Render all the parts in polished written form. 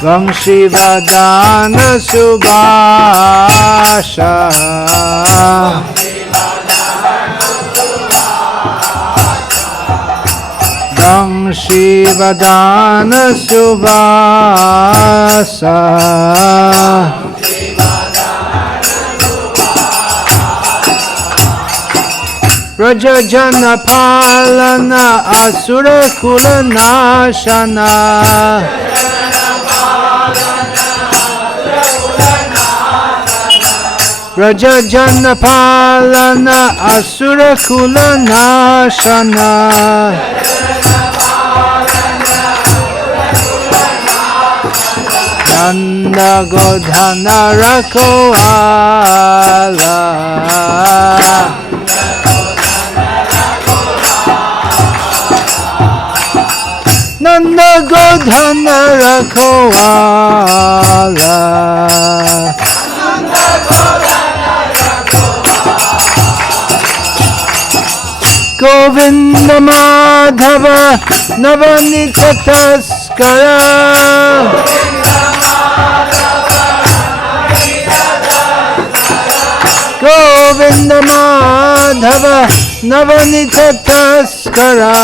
Vamshivadana Subhasha Vamshivadana Subhasa Rajajana Palana Asura Kula Nashana Rajajana Palana Asura Kula Nashana Nanda Godhana Rakoala Nanda Godhana Rakoala Govinda Madhava Navanita Taskara Govinda Madhava Navanita Taskara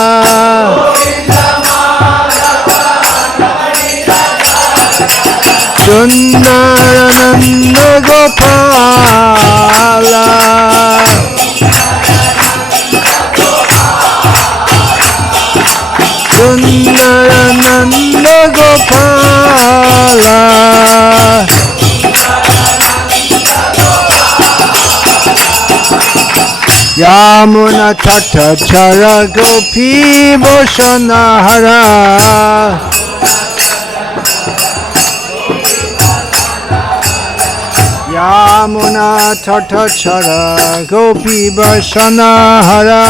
Sundarananda Gopala Sundarananda Gopala Yamuna Tata Chara Gopi Bhushanahara Yamuna Tata Chara Gopi Bhushanahara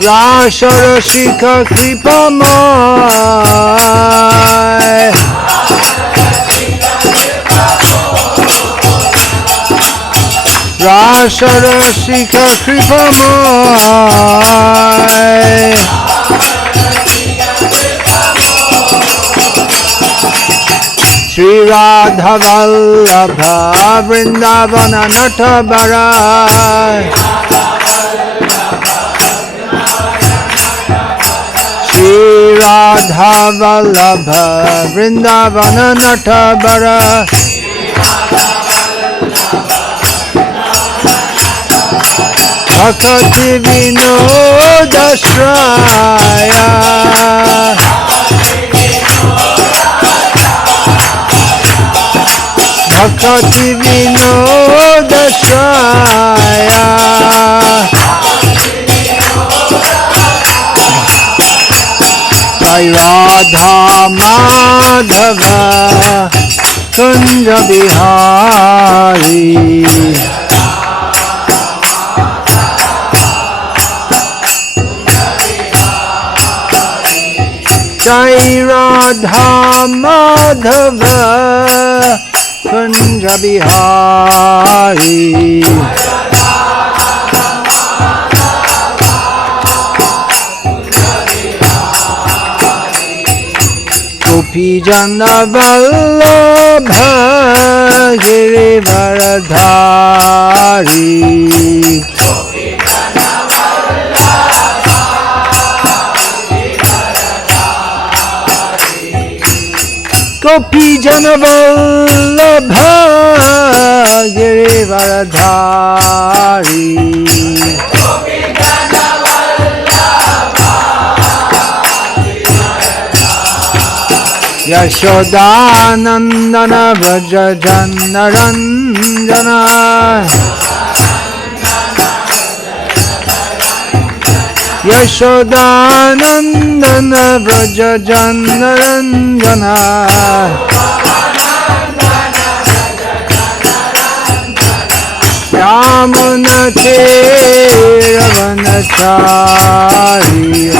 Rasharashika Kripamoy Rasharashika Kripamoy Shri Radha Vallabha Vrindavana Natabara Shri Radha Vallabha Vrindavana Natabara Bhakti Vinodashraya Bhakti Vinodashraya Jai Radha Madhava Kunja Bihari Jai Radha Madhava Kunja Bihari Gopi Jana Vallabha Girivaradhari Gopi Jana Vallabha Girivaradhari Yashodanandana Vraja Janaranjana Yashodanandana Vraja Janaranjana Yamuna Tiravanachari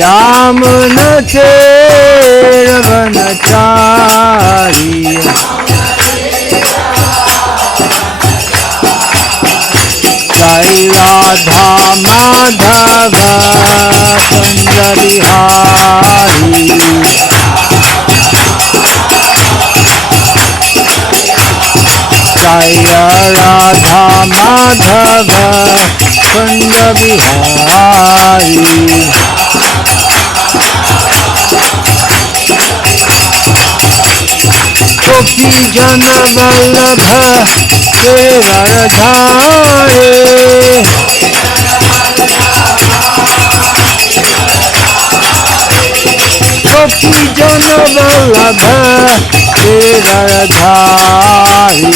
Yamuna Tiravanachari Madhava Kunda Bihari Jaya Radha Madhava Kunda Bihari Gopi Jana Vallabha Giridharadhari Gopi Jana Vallabha Giridharadhari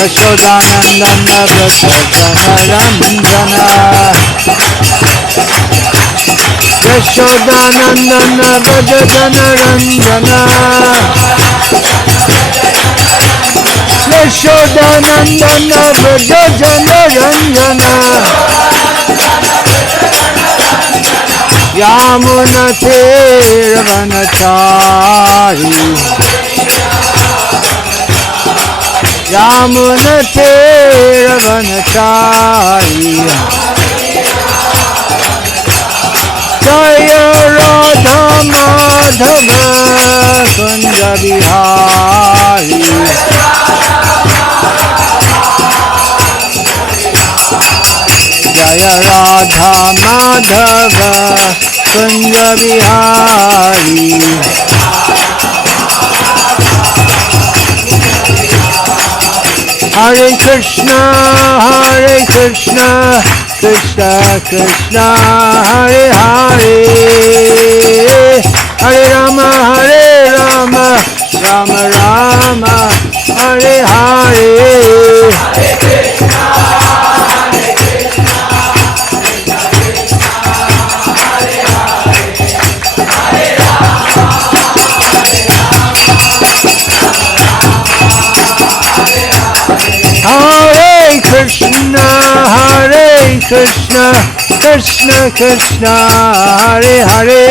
Yashodanandana Vraja Jana Yashodanandana Vraja Jana Ranjana Yashodanandana Vraja Jana Ranjana Yamuna Tirvanachari Yamuna Tirvanachari Jaya Radha Madhava Kunda Bihari Jaya Radha Madhava Kunda Bihari Hare Krishna Krishna Krishna Hare Hare Hare Rama Rama Rama Hare Hare Hare Krishna Krishna Krishna Hare Hare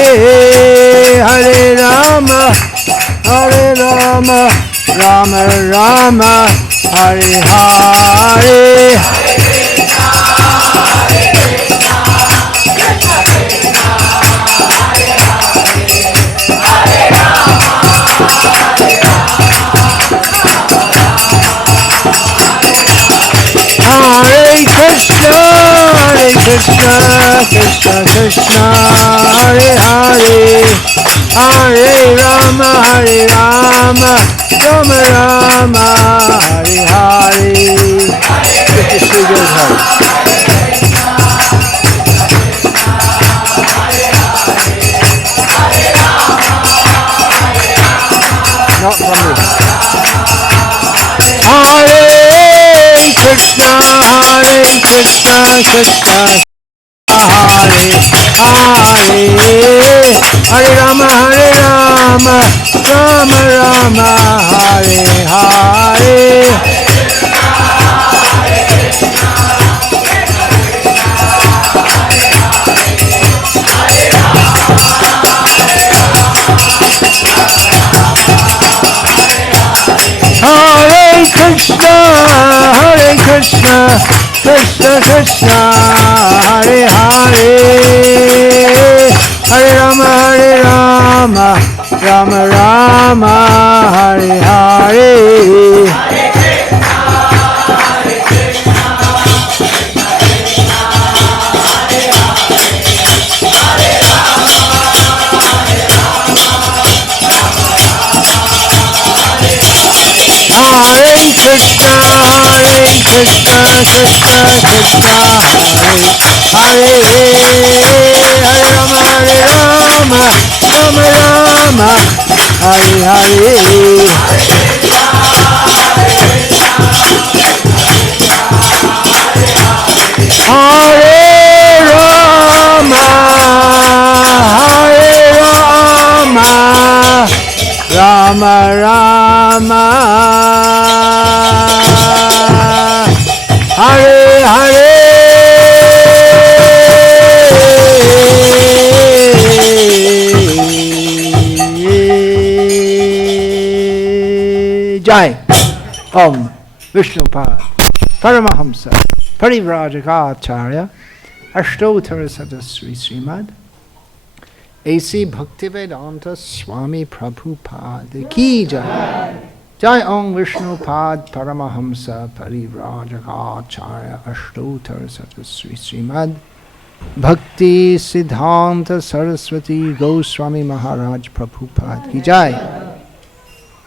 Hare Rama Rama Rama Hare Hare Krishna Krishna Hare Hare Hare Rama Rama Rama Hare Hare Good to see you guys. Not from me. Hare Krishna Krishna Hare Hare Rama Rama Hare Hare Krishna Hare Hare Hare Rama Rama Hare Hare Krishna Krishna Hare Hare Rama Rama Hare Hare Rama Hare Hare Jai Om Vishnupad Paramahamsa Parivrajaka Ashtottara Sadasri Srimad HH Bhakti Vikasa Swami Prabhupada Ki Jai. Jai Om Vishnupad Paramahamsa Parivrajaka Ashtottara Sadasri Srimad Bhakti Siddhanta Saraswati Goswami Maharaj Prabhupada Ki Jai.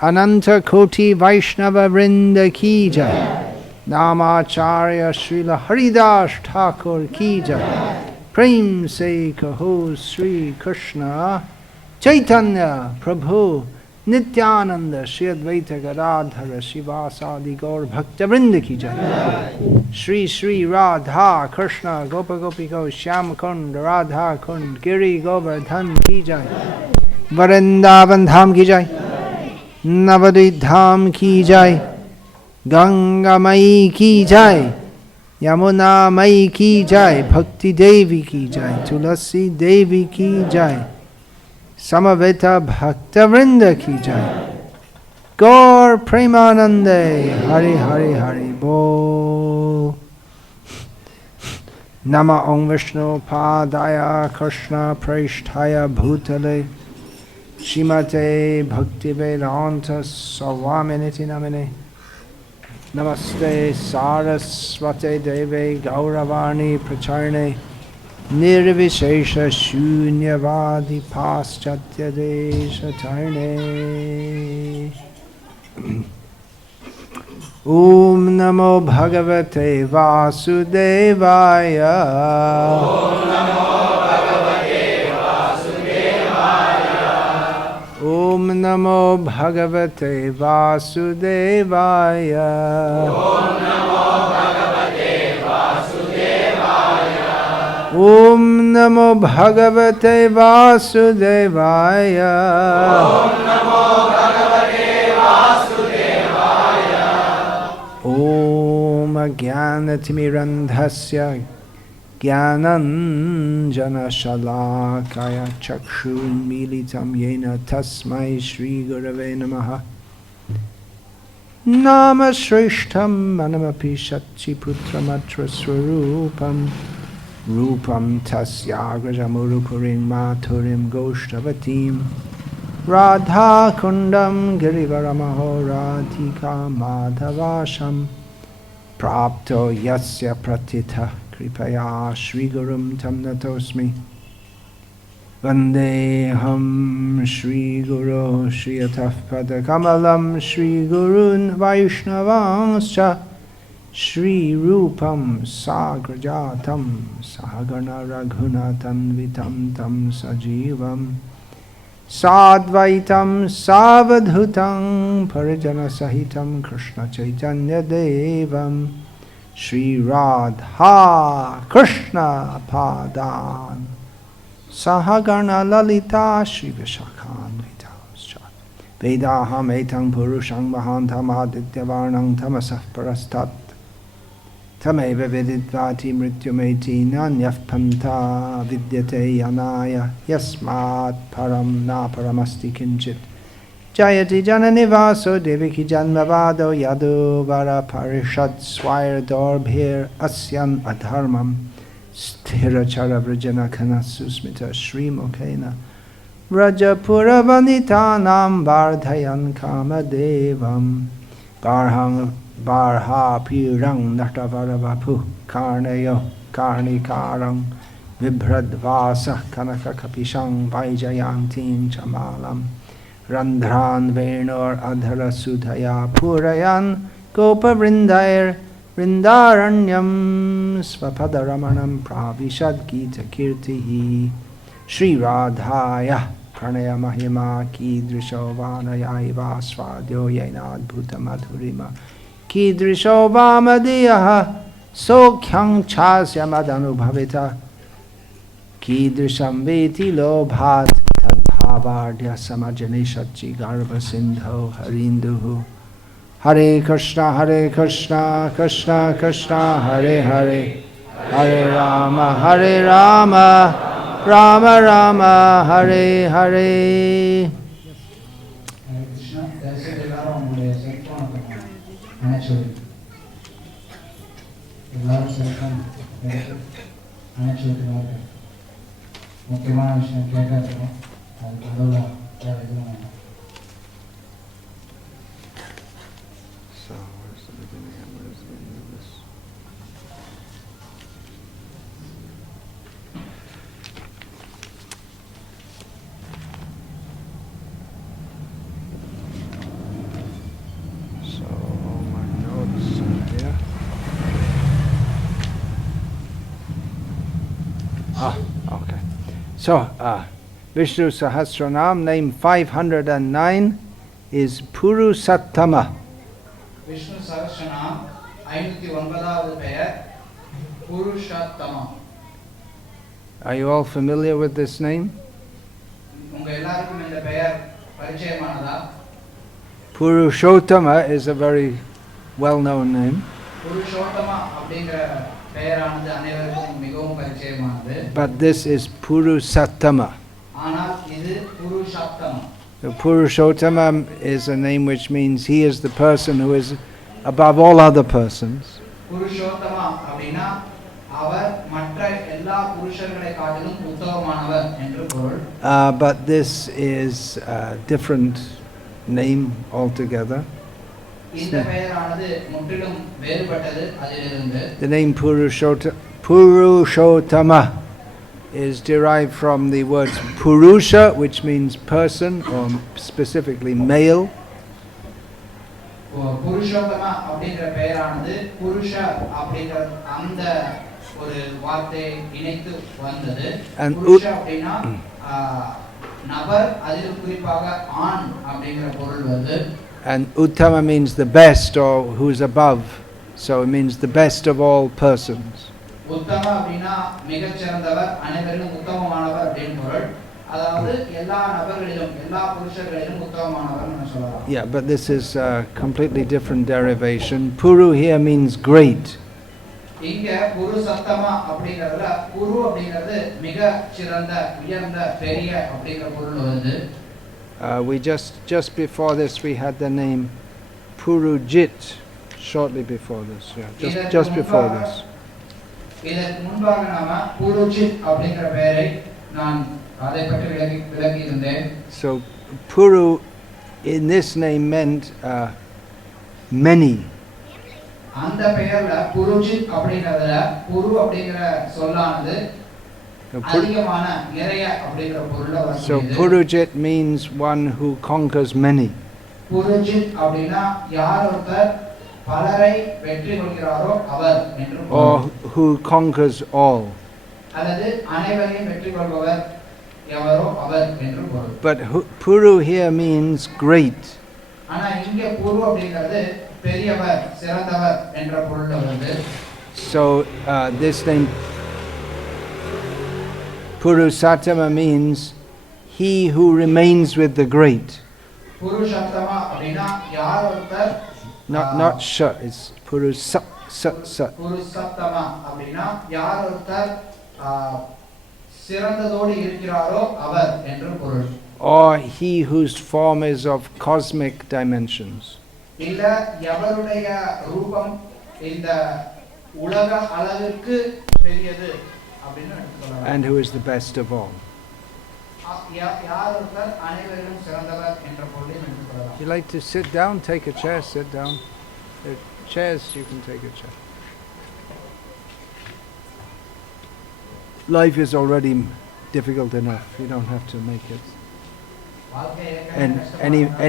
Ananta Koti Vaishnava Vrinda Ki Jai. Namacharya Srila Haridas Thakur Ki Jai. Prem Se Kaho Sri Krishna Chaitanya Prabhu Nityananda Shri Advaita Gadadhara Shivasadi Gaur Bhakta Vrinda Ki Jai. Shri Shri Radha Krishna Gopa Gopiko Shyam Kund Radha Kund Giri Govardhan Ki Jai. Vrindavan Dham Ki Jai. Navadvip Dham Ki Jai. Ganga Mai Ki Jai. Yamuna Mai Ki Jai. Bhakti Devi Ki Jai. Tulasi Devi Ki Jai. Samaveta Bhakta Vrinda Ki Jai. Gaur Premanande Hari Hari Hari Bol. Nama Om Vishnu Padaya Krishna Prasthaya Bhutale Shrimate Bhakti Vedanta Swami Namine. Namaste Saraswate Deve Gauravani Pracharne Nirvishesha Shunyavadi Paschatya Desha Tarne. Om Namo Bhagavate Vasudevaya. Om Namo Bhagavate Vasudevaya. Om Namo Bhagavate Vasudevaya. Om Jnanatimirandhasya Jnananjana Shalakaya Chakshun Militam Yena Tasmai Shri Gurave Namaha. Nama Shrishtam Manamapi Shachi Putramatra Swarupam Rupam Tasyagrajamurupurim Maturim Goshtavatim Radha Kundam Girivaramaho Radhika Madhavasham Prapto Yasya Pratitha Kripaya Shri Gurum Tam Natosmi Vandeham Shri Guru Shri Ataf Pada Kamalam Shri Gurun Vaishnavanscha Shri Rupam Sagrajatam Sahagana Raghunatam Vitam Tam Sajivam Sadvaitam Savadhutam Parijana Sahitam Krishna Chaitanya Devam Shri Radha Krishna Padan Sahagana Lalita Shri Vishakhan Vitamscha Vedaham Etang Purushang Mahantam Aditya Varnang Tamasah Parastat Tameva Viditvati Mrityumeti Nanyaf Panta Vidyate Yanaya Yasmat Param Na Paramasti Kinchit Jayati Jananivaso Deviki Janmavado Yadu Vara Parishad Swire Dorbhir Asyan Adharmam Sthirachara Vrajana Kanasusmita Shri Mukena Rajapura Vanitanam Bardhayan Kamadevam Barha Pirang Natavaravaphu Karnayo Karnikarang Vibhradvasa Kanaka Kapishang Vaijayantin Chamalam Randhran Venor Adhara Sudhaya Purayan Gopa Vrindair Vrindaranyam Svapadaramanam Pravishad Gita Kirtihi Shri Radhaya Pranaya Mahima Kidrisho Vanaya Vasvadyo Yainad Bhuta Madhurima Kidrisho Vamadiyaha Sokyang Chasya Madanubhavita Kidrisham Veti Lobhat Tadbhavardya Samajanishachi Garva Sindho Harinduhu Hare Krishna Krishna Krishna Hare Hare Hare Rama Rama Rama Hare Hare அணைச்சொல்லி எல்லாரும் சேர்க்கும் அணைச்சொல்லிட்டு முக்கியமான விஷயம் கேட்க இருக்கணும். அதுக்கு நடுவில் வேறு எதுவும் வேண்டாம். So, where's the beginning and where's the end of this? So, all my notes are here. Okay. So, Visnu-sahasrama, name 509 is Purusattama. Visnu-sahasrama, 509வது பெயர் Purusattama. Are you all familiar with this name? உங்க எல்லாருக்கும் இந்த பெயர் பரிச்சயமானதா? Purusattama is a very well-known name. Purusattama அப்படிங்கற பெயரானது அனைவருக்கும் மிகவும் பரிச்சயமானது. But this is Purusattama. ஆனால் இது Purusattama. So Purusattama is a name which means he is the person who is above all other persons. Purusattama அப்படினா அவர் மற்ற எல்லா புருஷர்களை காட்டிலும் உத்தமமானவர் என்று பொருள். But this is a different name altogether. இந்த பெயரானது முற்றிலும் வேறுபட்டது அதிலிருந்து. The name Purusattama is derived from the words Purusha, which means person or specifically male. Purusattama அப்படிங்கற பெயரானது புருஷ அப்படிங்கற அந்த ஒரு வார்த்தை இணைத்து வந்தது. புருஷ அப்படினா நபர் அதில் குறிப்பாக ஆண் அப்படிங்கற பொருள் வருது. And Uttama means the best or who is above. So it means the best of all persons. Uttama அப்படினா மிகச்சிறந்தவர் அனைவரிலும் உத்தமமானவர் அப்படினு பொருள். அதாவது எல்லா நபர்களிலும் எல்லா புருஷர்களிலும் உத்தமமானவர்னு சொல்லலாம். Yeah, but this is a completely different derivation. Puru here means great. இங்க புருஷத்தமா அப்படிங்கறதுல புரு அப்படிங்கிறது மிகச்சிறந்த உயர்ந்த பெரிய அப்படிங்கற பொருள் வருது. We just before this we had the name Purujit shortly before this. Yeah, just before this. இதற்கு முன்பாக நாம புருஜித் அப்படிங்கற பெயரை நான் அதை பற்றி விளக்கி இருந்தேன். So Puru in this name meant many. அந்த பெயர்ல புருஜித் அப்படிங்கறதுல புரு அப்படிங்கற சொல்லானது அதிகமான நிறைய அப்படிங்கற பொருள்ல வருது. So Purujit means one who conquers many. Purujit அப்படினா யார் ஒருத்தர் பலரை வெற்றி கொள்கிறாரோ அவர் என்று பொருள். Or who conquers all. அல்லது அனைவரையும் வெற்றி கொள்பவர் எவரோ அவர் என்று பொருள். But Puru here means great. ஆனா இங்க புரு அப்படிங்கிறது பெரியவர் சிறந்தவர் என்ற பொருள்ல வருது. So this name Purusattama means he who remains with the great. Purusattama அப்படினா யார் ஒருத்தர் not sha, it's Purusattama அப்படினா யார் ஒருத்தர் சிறந்ததோடு இருக்கிறாரோ அவர் என்று பொருள். Or he whose form is of cosmic dimensions. இல்ல எவருடைய ரூபம் இந்த உலக அளவிற்கு பெரியது அப்படினு சொல்லலாம். And who is the best of all. யார் ஒருத்தர் அனைவரிலும் சிறந்தவர் என்ற பொருளையும் எடுத்துக்கொள்ளலாம். You like to sit down, take a chair, sit down. There are chairs, you can take a chair. Life is already difficult enough. You don't have to make it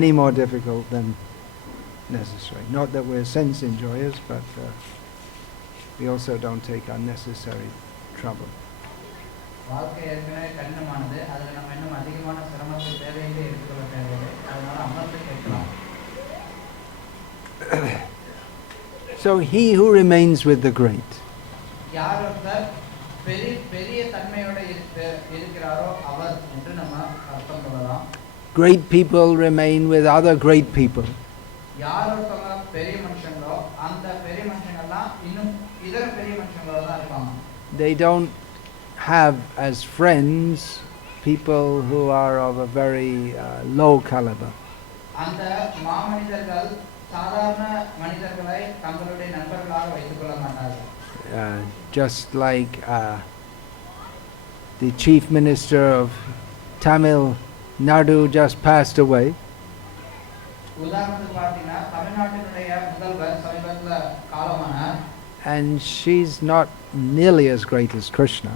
any more difficult than necessary. Not that we're sense enjoyers, but we also don't take unnecessary trouble. So he who remains with the great. Great people remain with other great people. They don't have as friends people who are of a very low caliber. சாதாரண மனிதர்களை தங்களுடைய நண்பர்களாக வைத்துக் கொள்ள மாட்டார்கள். Just like the chief minister of Tamil Nadu just passed away. உதாரணத்துக்கு பார்த்தீங்கன்னா தமிழ்நாட்டினுடைய முதல்வர் சமீபத்துல காலமானார். And she's not nearly as great as Krishna.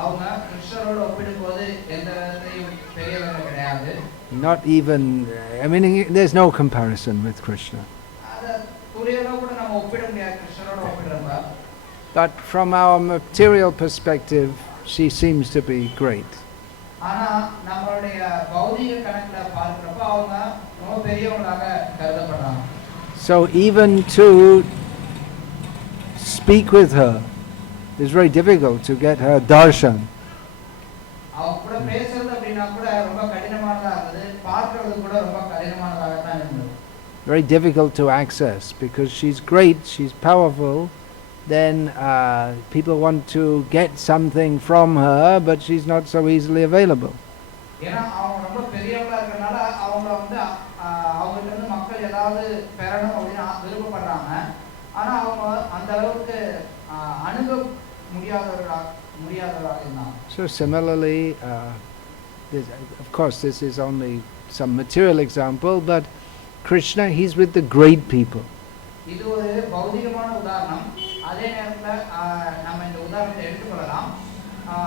அவங்க கிருஷ்ணரோட ஒப்பிடும்போது எந்த விதத்திலையும் பெரியவங்க கிடையாது. Not even, I mean, there's no comparison with Krishna. அத துளியளவு கூட நம்ம ஒப்பிட முடியாது கிருஷ்ணரோட ஒப்பிடுறப்ப. But from our material perspective, she seems to be great. ஆனா நம்மளுடைய பௌதிக கணக்குல பார்க்கறப்ப அவங்க ரொம்ப பெரியவங்களாக கருதப்படுறாங்க. So even to speak with her is very difficult to get her darshan. அவங்க கூட பேசுறது அப்படினா கூட ரொம்ப கடினமானதா இருந்தது. பார்க்கிறது கூட ரொம்ப கடினமானதாக தான் இருந்தது. Very difficult to access because she's great, she's powerful. Then people want to get something from her, but she's not so easily available. ஏனா அவங்க ரொம்ப பெரியவங்களா இருக்கறனால அவங்க வந்து அவங்கட்ட இருந்து மக்கள் ஏதாவது பெறணும் அப்படினா விருப்பப்படுறாங்க. ஆனா அவங்க அந்த அளவுக்கு அணுக முடியாதவர்களாக இருந்தாங்க. So similarly, of course this is only some material example, but Krishna, he's with the great people. இது ஒரு பௌதிகமான உதாரணம். அதே நேரத்துல நம்ம இந்த உதாரணத்தை எடுத்துக்கொள்ளலாம்.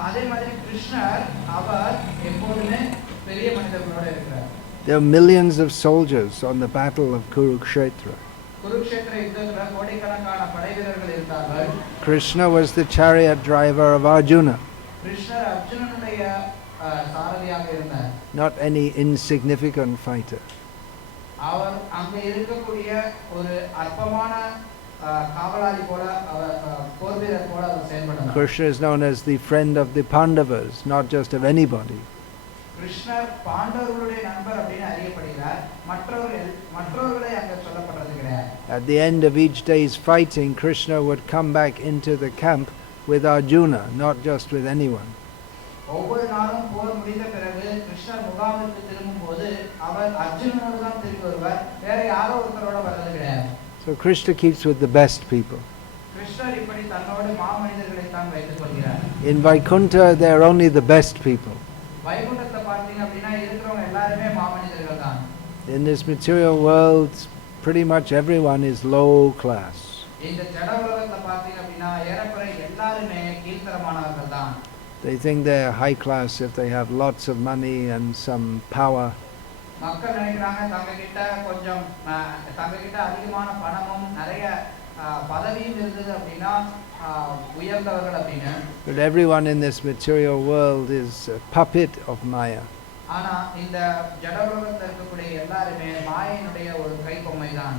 அதே மாதிரி கிருஷ்ணர் அவர் எப்போதுமே பெரிய மனிதர்களோட இருக்கிறார். There are millions of soldiers on the battle of Kurukshetra. Kurukshetra யுத்தத்துல கோடிக்கணக்கான படைவீரர்கள் இருந்தார்கள். Krishna was the chariot driver of Arjuna. கிருஷ்ணர் அர்ஜுனனுடைய சாரதியாக இருந்தார். Not any insignificant fighter. அவர் அங்க இருக்கக்கூடிய ஒரு அற்பமான காவலாளி போல போர் வீரர் போல அவர் செயல்பட்டார். Krishna is known as the friend of the Pandavas, not just of anybody. கிருஷ்ணர் பாண்டவர்களுடைய நண்பர் அப்படினு அறியப்படுகிறார். மற்றவர்களை அங்க சொல்லப்படுறது கிடையாது. At the end of each day's fighting, Krishna would come back into the camp with Arjuna, not just with anyone. ஒவ்வொரு நாளும் போர் முடிந்த பிறகு கிருஷ்ணர் முகாமிற்கு திரும்பும்போது அவர் அர்ஜுனனோடு தான் திரும்பி வருவார். வேற யாரோ ஒருத்தரோட வரது கிடையாது. So Krishna keeps with the best people. கிருஷ்ணர் இப்படி தன்னோடு மாமனிதர்களை தான் வைத்துக் கொள்கிறார். In Vaikuntha, they are only the best people. வைகுண்டத்துல பார்த்தீங்க அப்படினா இருக்கிறவங்க எல்லாரும் மாமனிதர்கள் தான். In this material world, pretty much everyone is low class. இந்த ஜட உலகத்துல பார்த்தீங்க அப்படினா ஏறக்குறைய எல்லாரும் கீழ்த்தரமானவர்கள் தான். They think they're high class if they have lots of money and some power. மக்கள் நினைக்கிறாங்க தங்ககிட்ட அதிகமான பணமும் நிறைய பதவியும் இருந்தது அப்படினா உயர்ந்தவர்கள் அப்படினு. But everyone in this material world is a puppet of Maya. ஆனா இந்த ஜட உலகத்துல இருக்கக்கூடிய எல்லாரும் மாயையினுடைய ஒரு கைப்பொம்மை தான்.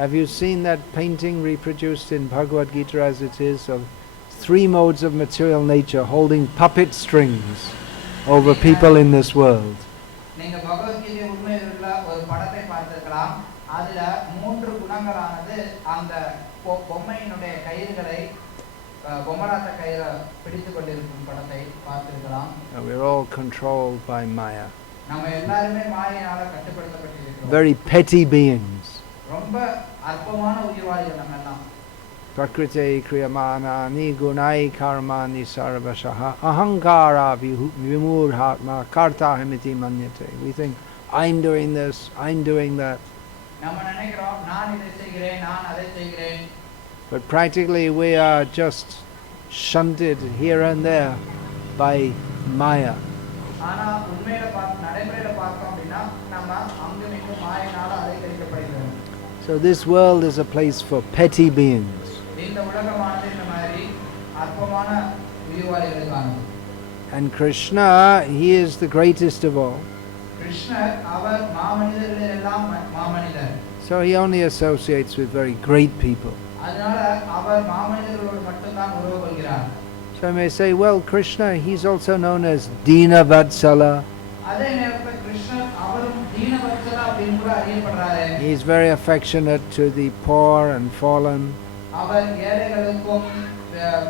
Have you seen that painting reproduced in Bhagavad Gita as it is of three modes of material nature holding puppet strings over people in this world? நீங்க பகவத்கீதை உண்மையிலுள்ள ஒரு படத்தை பார்த்திருக்கலாம். அதுல மூன்று குணங்களானது அந்த பொம்மையினுடைய கயிறுகளை பொம்மலாட்ட கயிறை பிடித்துக் கொண்டிருக்கும் படத்தை பார்த்திருக்கலாம். We're all controlled by Maya. நம்ம எல்லாரும் மாயையால கட்டுப்படுத்தப்பட்டிருக்கிறோம். Very petty beings. ரொம்ப அற்பமான உயிர்வாழிகள் நம்ம எல்லாம். Prakrite kriyamanani gunai karmani sarvashaha ahankara vimurhatma kartahimiti manyate. We think, I'm doing this, I'm doing that. நம்ம நினைக்கிறோம் நான் இதை செய்கிறேன், நான் அதை செய்கிறேன். But practically we are just shunted here and there by Maya. ஆனா உண்மையில நடைமுறையில பார்த்தோம் அப்படின்னா நம்ம அங்கும் இங்கும் மாயையினால அலைக்கழிக்கப்படுகிறோம். So this world is a place for petty beings. இந்த உலகமானது இந்த மாதிரி அற்பமான உயிர்வாழிகளுக்கானது. And Krishna, he is the greatest of all. கிருஷ்ணர் அவர் மாமனிதர்களில் எல்லாம் மாமனிதர். So he only associates with very great people. அதனால அவர் மாமனிதர்களோடு மட்டும் தான் உறவு கொள்கிறார். So I may say, well, Krishna, he's also known as Dina Vatsala. அதே நேரத்துல கிருஷ்ணர் அவரும் தீனவத்சலா அப்படின்னு கூட அறியப்படுறாரு. He is very affectionate to the poor and fallen. அவர் ஏழைகளுக்கும்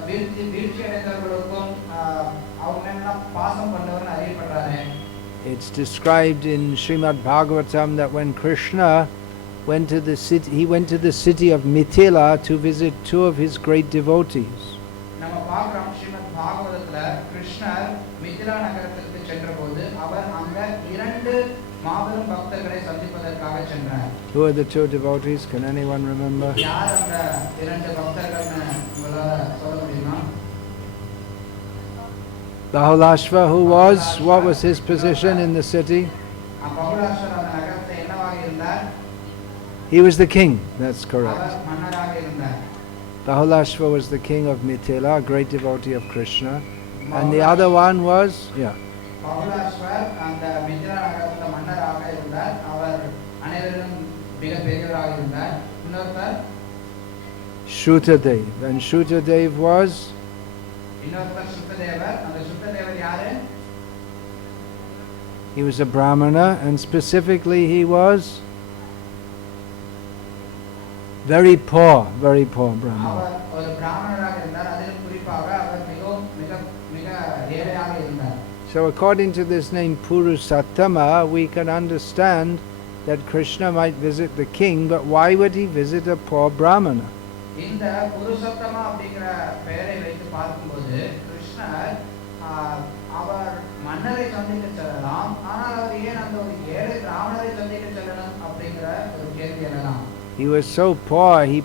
வீழ்ச்சி அடைந்தவர்களுக்கும் அவங்க எல்லாம் பாசம் கொண்டவர்னு அறியப்படுறாரு. It's described in Srimad Bhagavatam that when Krishna went to the city. He went to the city of Mithila to visit two of his great devotees. நம்ம பார்க்கிறோம் ஸ்ரீமத் பாகவதத்துல கிருஷ்ணர் மிதிலா நகரத்திற்கு சென்றபோது அவர் அங்க இரண்டு மாபெரும் பக்தர்களை சந்திப்பதற்காக சென்றார். Who are the two devotees? Can anyone remember? யார் அந்த இரண்டு பக்தர்கள்னு உங்களால சொல்ல முடியுமா? Bahulashva, who was? What was his position in the city? பகுலாஸ்வர் அந்த நகரத்தை என்னவாக இருந்தார்? He was the king. That's correct. அவர் மன்னராக இருந்தார். Bahulashva was the king of Mithila, a great devotee of Krishna. And the other one was, பகுலாஸ்வர் அந்த மிதிலா நகரத்துல மன்னராக இருந்தார். அவர் அனைவரிலும் மிக பெரியவராக இருந்தார். இன்னொருத்தர் Shrutadev. And Shrutadev was? இன்னொருத்தர் சுத்ததேவர். அந்த சுத்ததேவர் யாரு? He was a brahmana, and specifically he was very poor brahmana. அவர் ஒரு பிராமணராக இருந்தார். அதிலும் குறிப்பாக அவர் மிக ஏழையாக இருந்தார். So according to this name Purusattama, we can understand that Krishna might visit the king, but why would he visit a poor brahmana? இந்த புருஷோத்தமா அப்படிங்கிற பெயரை வைத்து பார்க்கும்போது கிருஷ்ணர் அவர் மன்னரை சந்திக்க செல்லலாம், ஆனால் அவர் ஏன் அந்த ஒரு ஏழை பிராமணரை சந்திக்க செல்லணும் அப்படிங்கிற ஒரு கேள்வி எழலாம். He was so poor, he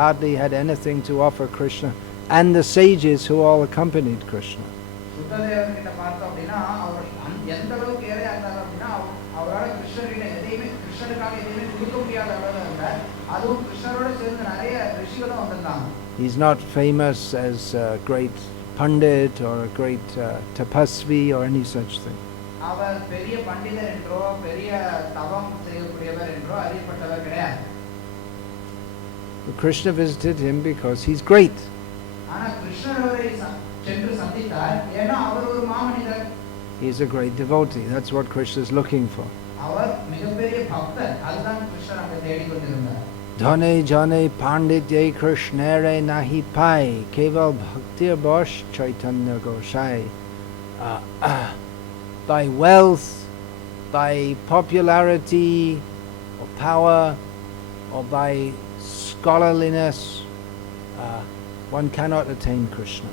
hardly had anything to offer Krishna and the sages who all accompanied Krishna. சுத்ததேவர் கிட்ட பார்த்தோம் அப்படின்னா அவர் எந்த அளவுக்கு ஏழையா இருந்தார் அப்படின்னா அவரால் கிருஷ்ணருக்காக எதையுமே கொடுக்க முடியாத அளவில் இருந்தார். அதுவும் கிருஷ்ணரோட சேர்ந்து நிறைய ரிஷிகளும் வந்திருந்தாங்க. He's not famous as a great pandit or a great tapasvi or any such thing. அவர் பெரிய பண்டிதர் என்றோ பெரிய தவம் செய்யக்கூடியவர் என்றோ அறியப்பட்டவர் கிடையாது. Krishna visited him because he's great. ஆனா கிருஷ்ணர் அவரை சென்று சந்தித்தார் ஏன்னா அவர் ஒரு மாமனிதர். He is a great devotee. That's what Krishna is looking for. அவர் மிகப்பெரிய பக்தர். அதுதான் கிருஷ்ணர் அங்க தேடிக்கொண்டிருந்தார். Dhane jane panditye krishnere nahi pai keval bhaktir bosh chaitanya goshai. By wealth, by popularity or power, or by scholarliness, one cannot attain Krishna.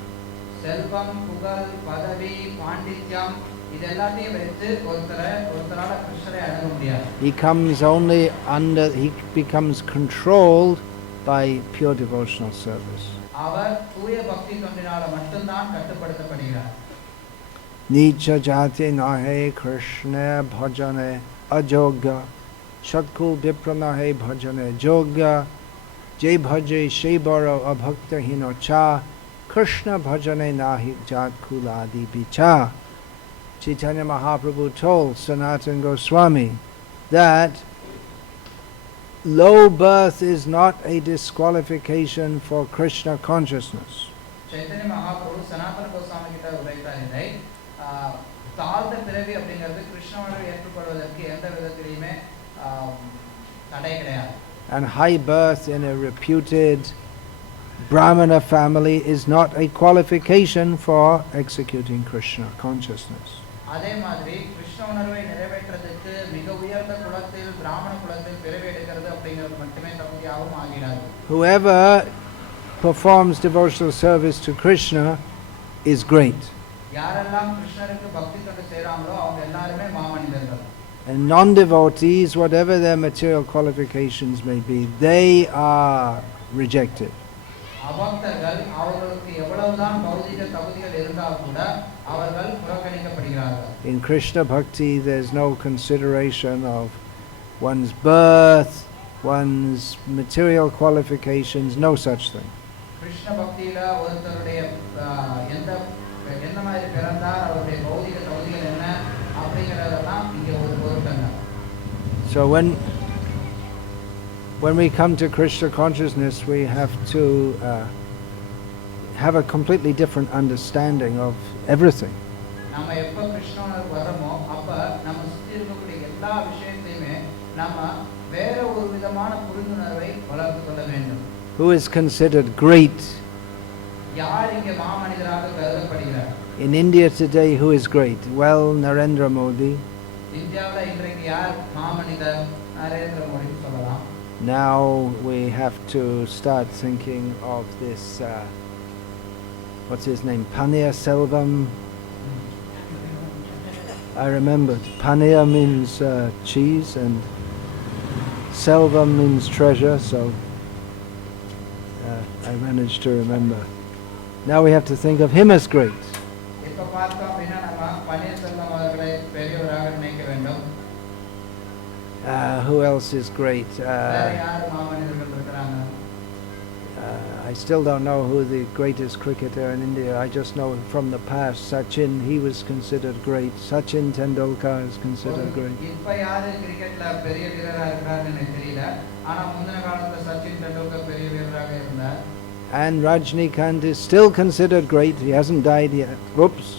செல்வம், புகழ், பதவி, பாண்டித்யம் இதெல்லாத்தையும் வைத்து ஒருத்தரால கிருஷ்ணரை அடைய முடியாது. He becomes controlled by pure devotional service. அவர் தூய பக்தி தொண்டினால மட்டும்தான் கட்டுப்படுத்தப்படுகிறார். Nicha jati nahe Krishna bhajane ajogya shatkul vipra nahe bhajane jogya jay bhaje shebaro abhakta hino cha Krishna bhajane nahi jat kuladi bicha. Chaitanya Mahaprabhu told Sanatana Goswami that low birth is not a disqualification for Krishna consciousness. Chaitanya Mahaprabhu Sanatana Goswami கிட்ட உரைத்தார் இதை தாழ்ந்த பிறவி அப்படிங்கிறது கிருஷ்ணனை ஏற்றுக்கொள்வதற்கு எந்த விதத்திலுமே தடை கிடையாது. And high birth in a reputed Brahmana family is not a qualification for executing Krishna consciousness. அதே மாதிரி கிருஷ்ண உணர்வை நிறைவேற்றுவதற்கு மிக உயர்ந்த குலத்தில் பிராமண குலத்தில் பிறவி எடுக்கிறது அப்படிங்கிறது மட்டுமே தகுதியாகவும் ஆகிறாது. Whoever performs devotional service to Krishna is great. யாரெல்லாம் கிருஷ்ணருக்கு பக்தி தொண்டு செய்றாங்களோ அவங்க எல்லாரும் மாமனிதர்கள். And non-devotees, whatever their material qualifications may be, they are rejected. அபக்தர்கள் அவர்களுக்கு எவ்வளவுதான் பௌதிக தகுதிகள் இருந்தால் கூட அவர்கள் புறக்கணிக்கப்படுகிறார்கள். In Krishna Bhakti there is no consideration of one's birth, one's material qualifications, no such thing. Krishna பக்தியில ஒருத்தருடைய எந்த மாதிரி பிறந்தார், அவருடைய பௌதிக தகுதிகள் என்ன அப்படிங்கறதெல்லாம் இங்க ஒரு பொருட்டல்ல. So when we come to Krishna consciousness, we have to have a completely different understanding of everything. நம்ம எப்ப கிருஷ்ணனுக்கு வரமோ அப்ப நம்ம சுத்தி இருக்கக்கூடிய எல்லா விஷயத்தையுமே நம்ம வேற ஒரு விதமான புரிந்துணர்வை வளர்த்து கொள்ள வேண்டும். Who is considered great? யார் இங்க மாமனிதராக கருதப்படுகிறார்? In India today, who is great? Well, Narendra Modi. இந்தியாவுல இன்றைக்கு யார் மாமனிதர்? நரேந்திர மோடி சொல்லலாம். Now we have to start thinking of this, what's his name, Pania Selvam. I remembered. Pania means cheese and Selvam means treasure, so I managed to remember. Now we have to think of him as great. இப்ப பார்த்தோம் அப்படின்னா நம்ம பன்னீர்செல்வம் அவர்களை பெரியவராக நினைக்க வேண்டும். Who else is great? வேற யார் மாமனிதர்கள் இருக்கிறாங்க? I still don't know who the greatest cricketer in India. I just know from the past, Sachin, he was considered great. Sachin Tendulkar is considered great. இப்ப யாரு கிரிக்கெட்ல பெரிய வீரரா இருக்காருன்னு எனக்கு தெரியல. ஆனா முந்தின காலத்துல சச்சின் டெண்டுல்கர் பெரிய வீரராக இருந்தார். And Rajnikant is still considered great. He hasn't died yet. Whoops.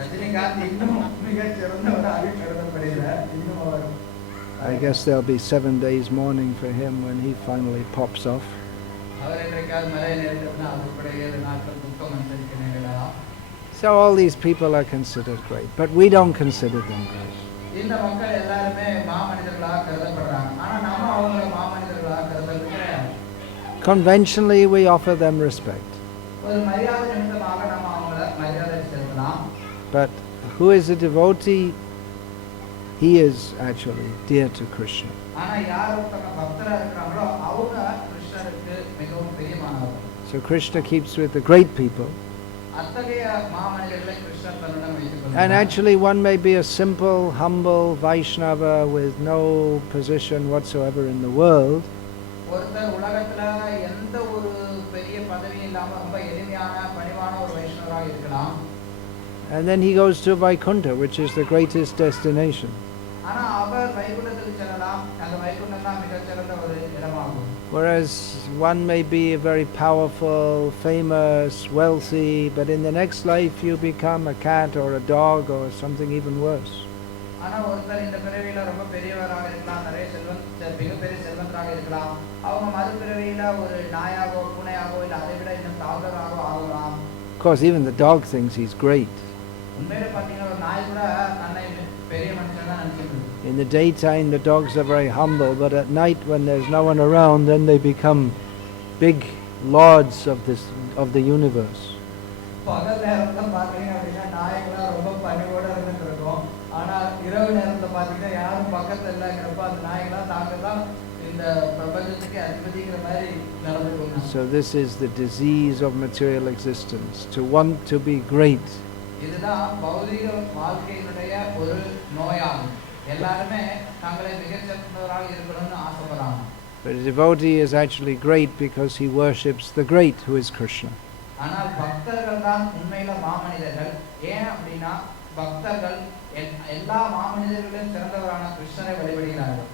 Rajinikanth இன்னும் மிகச் சிறந்தவராக கருதப்படுகிறார். இன்னும் அவர் I guess there'll be 7 days mourning for him when he finally pops off. அவர் என்றைக்காவது மறை நேரிட்டதுன்னா அதுபட 7 நாட்கள் துக்கம் அனுசரிக்க நேரிடலாம். So all these people are considered great, but we don't consider them great. இந்த மக்கள் எல்லாருமே மாமனிதர்களாக கருதப்படுறாங்க. ஆனா நாம அவங்கள மாமனிதர்களாக கருதுறது கிடையாது. Conventionally, we offer them respect. ஒரு மரியாதை நிமித்தமாக நாம அவங்கள மரியாதை செலுத்தலாம். But who is a devotee? He is actually dear to Krishna. ஆனா யார் ஒருத்தங்க பக்தரா இருக்காங்களோ அவங்க கிருஷ்ணருக்கு மிகவும் பிரியமானவர்கள். So Krishna keeps with the great people. அத்தகைய மாமனிதர்களை கிருஷ்ணர் தன்னுடன் வைத்துக் கொள்கிறார். And actually one may be a simple, humble Vaishnava with no position whatsoever in the world. ஒருத்தர் உலகத்துல எந்த ஒரு பெரிய பதவி இல்லாம ரொம்ப எளிமையான பணிவான ஒரு வைஷ்ணவராக இருக்கலாம். And then he goes to Vaikuntha, which is the greatest destination. ஆனா அவர் வைகுண்டத்துக்கு செல்லலாம். அந்த வைகுண்டம் தான் மிகச்சிறந்த ஒரு இடமாகும். Whereas one may be very powerful, famous, wealthy, but in the next life you become a cat or a dog or something even worse. ஆனா ஒருத்தர் இந்த பிறவியில ரொம்ப பெரியவராக இருக்கலாம், நிறைய மிகப்பெரிய செல்வந்தராக இருக்கலாம். அவங்க மறுபிறவியில ஒரு நாயாகவோ பூனையாகவோ இல்ல அதை விட இன்னும் தாழ்ந்தவராகவோ ஆகலாம். Of course, even the dog thinks he's great. உண்மையில பாத்தீங்கன்னா ஒரு நாய் கூட தன்னை பெரிய மனுஷனா நினைச்சிட்டு. In the daytime, the dogs are very humble, but at night, when there's no one around, then they become big lords of the universe. பகல் நேரத்துல பாத்தீங்க அப்படின்னா நாய்களா ரொம்ப பணிவோட இருந்துட்டு இருக்கும். ஆனா இரவு நேரத்துல பாத்தீங்கன்னா யாரும் பக்கத்துல இல்லங்கிறப்ப அந்த நாய்களா தாங்கதான் இந்த பிரபஞ்சத்துக்கு அதிபதிங்கிற மாதிரி நடந்துக்குவாங்க. So this is the disease of material existence, to want to be great. இதுதான் பௌதிக வாழ்க்கையினுடைய ஒரு நோயாகும். எல்லாருமே தங்களை மிகச்சிறந்தவராக இருக்கணும்னு ஆசைப்படுறாங்க. But a devotee is actually great because he worships the great, who is Krishna. ஆனால் பக்தர்கள் தான் உண்மையில மாமனிதர்கள். ஏன் அப்படின்னா பக்தர்கள் எல்லா மாமனிதர்களும் சிறந்தவரான கிருஷ்ணரை வழிபடுகிறார்கள்.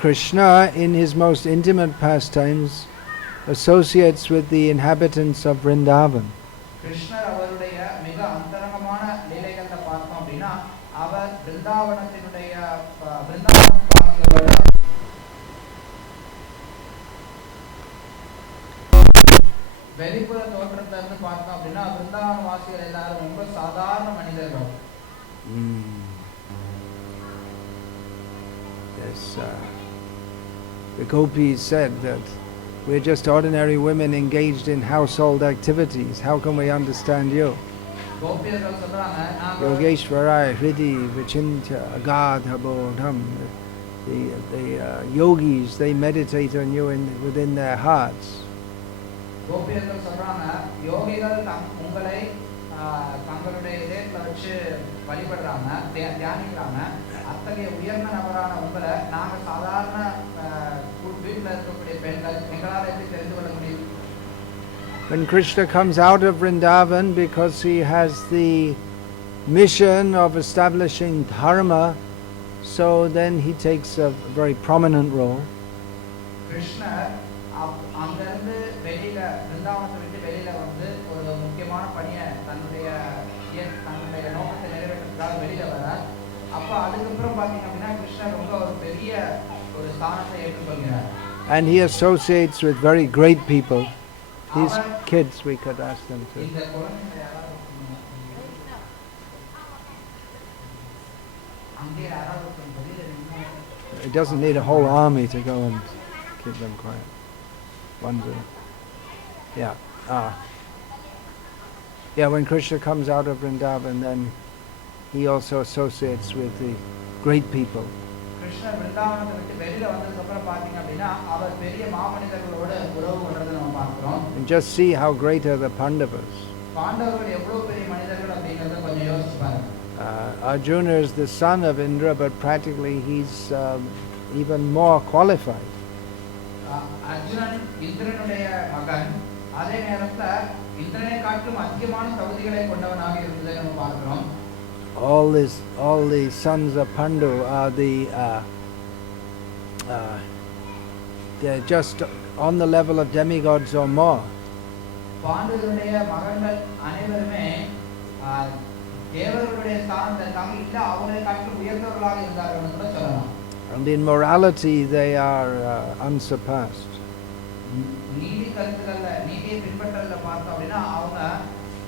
Krishna, in his most intimate pastimes, associates with the inhabitants of Vrindavan. கிருஷ்ணர் அவருடைய மிக அந்தரங்கமான லீலைகளை பார்த்தோம் அப்படின்னா அவர் பிருந்தாவனத்தினுடைய வெளிப்புற தோற்றத்தை இருந்து பார்த்தோம் அப்படின்னா பிருந்தாவன வாசிகள் எல்லாரும் ரொம்ப சாதாரண மனிதர்கள். Yes, the gopis said that we're just ordinary women engaged in household activities. How can we understand you? கோபியர்கள் சொல்றாங்க நாங்க Yogeshwarai Hridi Vichintya Agadha Bodham. The yogis, they meditate on you within their hearts. கோபியர்கள் சொல்றாங்க யோகிகள் உங்களை தங்களுடைய இதயத்துல வச்சு வழிபடுறாங்க, தியானிக்கிறாங்க. அத்தகைய உயர்ந்த நபரான உங்களை நாங்க சாதாரண வீட்டில் இருக்கக்கூடிய பெண்கள் எங்களால் எப்படி தெரிந்து கொள்ள முடியும்? When Krishna comes out of Vrindavan, because he has the mission of establishing dharma, so then he takes a very prominent role. கிருஷ்ணர் அங்கிருந்து வெளியில பிருந்தாவனத்தை விட்டு வெளியில வந்து ஒரு முக்கியமான பணியை தன்னுடைய நோக்கத்தை நிறைவேற்றதுக்காக வெளியில வர. அப்ப அதுக்கப்புறம் பாத்தீங்க அப்படின்னா கிருஷ்ணர் ரொம்ப ஒரு பெரிய ஒரு ஸ்தானத்தை ஏற்றுக்கொள்கிறார். And he associates with very great people. These kids, we could ask them to. இந்த குழந்தைங்க யாராவது அங்கே யாராவது வெளியில நின்று It doesn't need a whole army to go and keep them quiet. Yeah. Yeah, when Krishna comes out of Vrindavan, then he also associates with the great people. கிருஷ்ணர் விருந்தாவனத்தை விட்டு வெளியில வந்ததுக்கு அப்புறம் பாத்தீங்க அப்படின்னா அவர் பெரிய மாமனிதர்களோட உறவு கொண்டதை நம்ம பார்க்கிறோம். And just see how great are the Pandavas. பாண்டவர்கள் எவ்வளவு பெரிய மனிதர்கள் அப்படிங்கறத கொஞ்சம் யோசிச்சு பாருங்க. Arjuna is the son of Indra, but practically he's even more qualified. Arjunan இந்திரனுடைய மகன், அதே நேரத்துல இந்திரனை காட்டிலும் அதிகமான தகுதிகளை கொண்டவனாக இருந்ததை நம்ம பார்க்கிறோம். All the sons of Pandu are they're just on the level of demigods or more. பாண்டவருடைய மகன்கள் அனைவருமே தேவர்களுடைய ஸ்தானத்தை தாங்கி இல்ல அவங்களை காட்டிலும் உயர்ந்தவர்களாக இருந்தார்கள் கூட சொல்லலாம். And in morality they are unsurpassed. நீதி கருத்துக்கள்ல நீதியை பின்பற்றல பார்த்தோம் அப்படின்னா அவங்க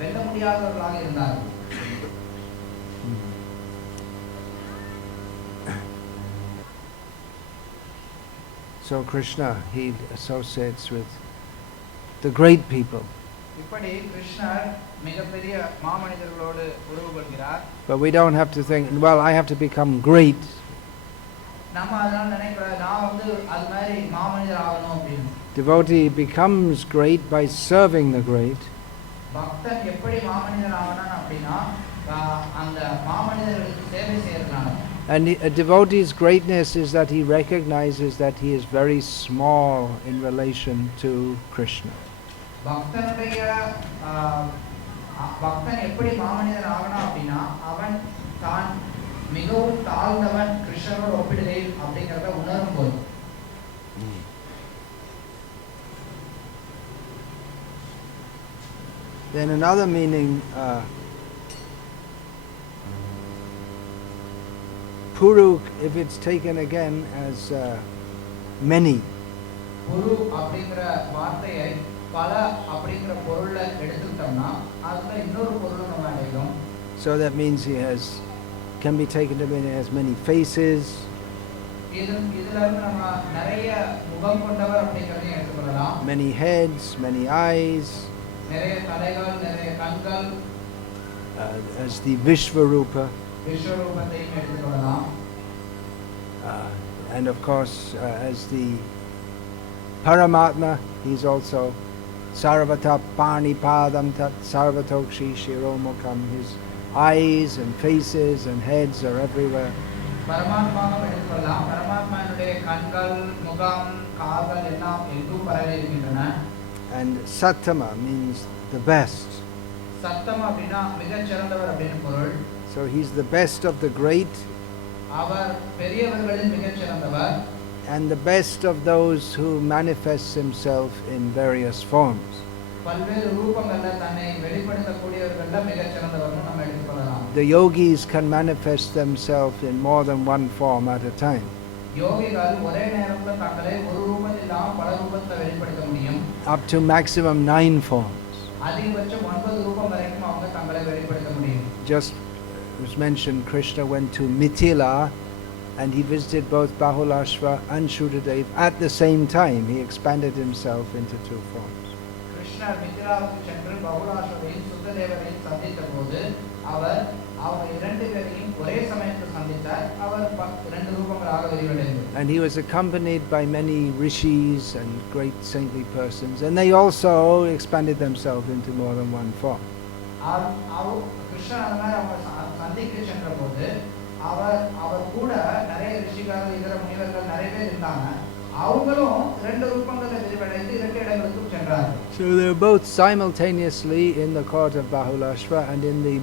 வெல்ல முடியாதவர்களாக இருந்தார்கள். So Krishna, he associates with the great people. இப்படி கிருஷ்ணர் மிகப்பெரிய மாமனிதர்களோடு உறவு கொள்கிறார். But we don't have to think, well, I have to become great. நம்ம அதனால நினைக்கிற நான் அது மாதிரி மாமனிதர் ஆகணும் அப்படின்னு. Devotee becomes great by serving the great. பக்தன் எப்படி மாமனிதர் ஆகணும் அப்படின்னா அந்த மாமனிதர்களுக்கு சேவை செய்யறதுனால. And a devotee's greatness is that he recognizes that he is very small in relation to Krishna. பக்தன் எப்படி மாமனிதர் ஆகணும் அப்படின்னா அவன் தான் மிகவும் தாழ்ந்தவன் கிருஷ்ணனோடு ஒப்பிடுகையில் அப்படிங்கறத உணரும் போது. Then another meaning, Puru, if it's taken again as many. Puru அப்படிங்கற வார்த்தையை பல அப்படிங்கற பொருள்ல எடுத்துட்டோம்னா அதுல இன்னொரு பொருள் நம்ம அடையும். So that means can be taken to mean he has many faces. இதுல நம்ம நிறைய முகம் கொண்டவர் அப்படிங்கறதை எடுத்துக்கலாம். Many heads, many eyes. நிறைய தலைகள், நிறைய கண்கள். As the Vishvarupa. விஸ்வரூபத்தையும் எடுத்துக்கலாம். And of course, as the Paramatma, he's also Sarvata Panipadam Tat Sarvatokshi Shiromukam. His eyes and faces and heads are everywhere. பரமாத்மாவை எடுத்துக்கலாம். பரமாத்மாவுடைய கண்கள், முகம், கால்கள் எல்லாம் எங்கும் பரவி இருக்கின்றன. And Sattama means the best. சத்தம் அப்படின்னா மிகச் சிறந்தவர் அப்படின்னு பொருள். So he's the best of the great. அவர் பெரியவர்களில் மிகச் சிறந்தவர். And the best of those who manifests himself in various forms. பல்வேறு ரூபங்கள்ல தன்னை வெளிப்படுத்தக்கூடியவர்கள்ல மிகச் சிறந்தவர்னு நம்ம எடுத்துக்கொள்ளலாம். The yogis can manifest themselves in more than one form at a time. யோகிகள் ஒரே நேரத்துல தங்களை ஒரு ரூபத்தில் இல்லாம பல ரூபத்துல வெளிப்படுத்த முடியும். Up to maximum 9 forms. அதிகபட்சம் 9 ரூபம் வரைக்கும் அவங்க தங்களை வெளிப்படுத்த முடியும். Just was mentioned, Krishna went to Mithila and he visited both Bahulashva and Shuddhadev at the same time. He expanded himself into 2 forms. Krishna மிதிலாவுக்கு சென்று பகுலாஷ்வரையும் சுத்ததேவரையும் சந்தித்த போது அவங்க இரண்டு பேரையும் ஒரே சமயத்தில் சந்தித்தார். அவர் 2 ரூபங்களாக வெளிவடைந்தார். And he was accompanied by many rishis and great saintly persons, and they also expanded themselves into more than one form. Krishnan அந்த மாதிரி அவங்க சந்திக்க சென்ற போது அவர் கூட நிறைய ரிஷிகள், இதர முனிவர்கள் நிறைய பேர் இருந்தாங்க. அவங்களும் 2 ரூபங்களில் விரிவடைந்து 2 இடங்களுக்கும் சென்றார்கள். So they were both simultaneously in the court of Bahulashva and in the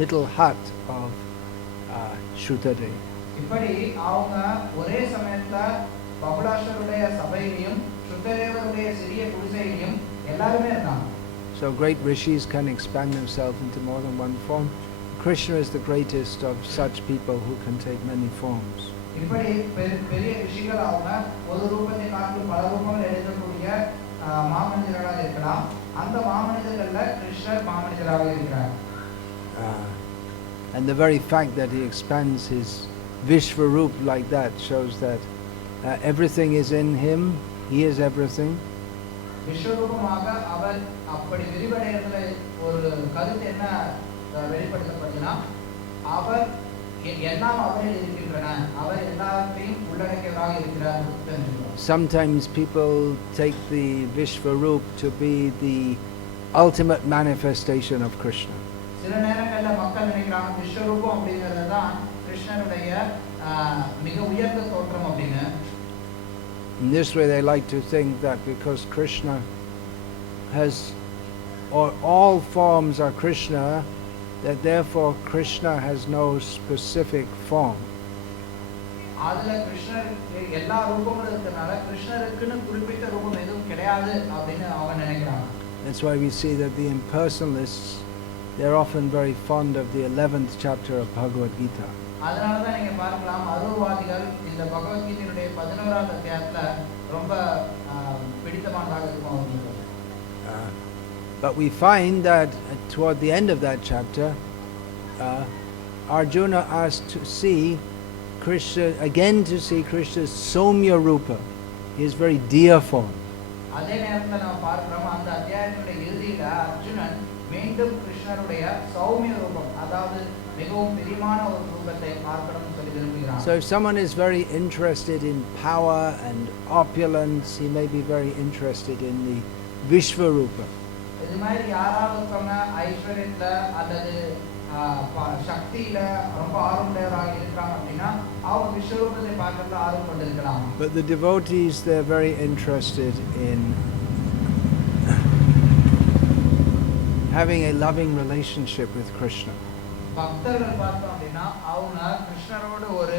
little hut of Shuddhadev. இப்படி அவங்க ஒரே சமயத்துல பகுலாஷ்வருடைய சபையிலும் சுத்ததேவருடைய சிறிய குடிசையிலும் எல்லாருமே இருந்தாங்க. So great rishis can expand themselves into more than one form. Krishna is the greatest of such people who can take many forms. இப்படி பெரிய ரிஷிகள் அவங்க ஒரு ரூபத்தை காட்டிலும் பல ரூபங்கள் எடுக்கக்கூடிய மாமனிதர்களாக இருக்கலாம். அந்த மாமனிதர்கள்ல கிருஷ்ணர் மாமனிதராக இருக்கிறார். And the very fact that he expands his Vishvarup like that shows that everything is in him, he is everything. விஸ்வரூபமாக அவர் அப்படி விரிவடைகிறதுல ஒரு கருத்து என்ன வெளிப்படுத்தப்படுதுன்னா, அவர் எல்லாம் அவரில் இருக்கின்றன, அவர் எல்லாத்தையும் உள்ளடக்கியவராக இருக்கிறார். Sometimes people take the Vishvarup to be the ultimate manifestation of Krishna. சில நேரங்கள்ல மக்கள் நினைக்கிறாங்க விஸ்வரூபம் அப்படிங்கிறது தான் கிருஷ்ணனுடைய மிக உயர்ந்த தோற்றம் அப்படின்னு. In this way they like to think that because Krishna has, or all forms are Krishna, that therefore Krishna has no specific form. அதுல கிருஷ்ணர் எல்லா ரூபங்களும் இருக்கனால கிருஷ்ணருக்குன்னு குறிப்பிட்ட ரூபம் எதுவும் கிடையாது அப்படின்னு அவங்க நினைக்கிறாங்க. That's why we see that the impersonalists, they're often very fond of the 11th chapter of Bhagavad Gita. அதனால தான் நீங்க பார்க்கலாம் அருள்வாதிகள் இந்த பகவத்கீதையுடைய 11வது அத்தியாயத்துல ரொம்ப பிடித்தமானதாக இருக்கும் அவங்களுக்கு. But we find that toward the end of that chapter, Arjuna asked to see Krishna, again to see Krishna's Somya Rupa, his very dear form. அதே நேரத்துல நம்ம பார்க்கிறோம் அந்த அத்தியாயத்துடைய இறுதியில அர்ஜுனன் மீண்டும் கிருஷ்ணருடைய சௌமிய ரூபம், அதாவது மிகவும் பிரியமான ஒரு ரூபத்தை பார்க்கணும்னு சொல்லி விரும்புகிறான். So if someone is very interested in power and opulence, he may be very interested in the Vishvarupa. இது மாதிரி யாராவது சொன்ன ஐஸ்வர்யத்துல அல்லது சக்தியில ரொம்ப ஆர்வமுடையவராக இருக்காங்க அப்படின்னா அவங்க விஸ்வரூபத்தை பார்க்கறதுல ஆர்வம் கொண்டிருக்கலாம். But the devotees, they're very interested in having a loving relationship with Krishna. பக்தர்கள் பார்த்தோம் அப்படின்னா அவங்க கிருஷ்ணரோடு ஒரு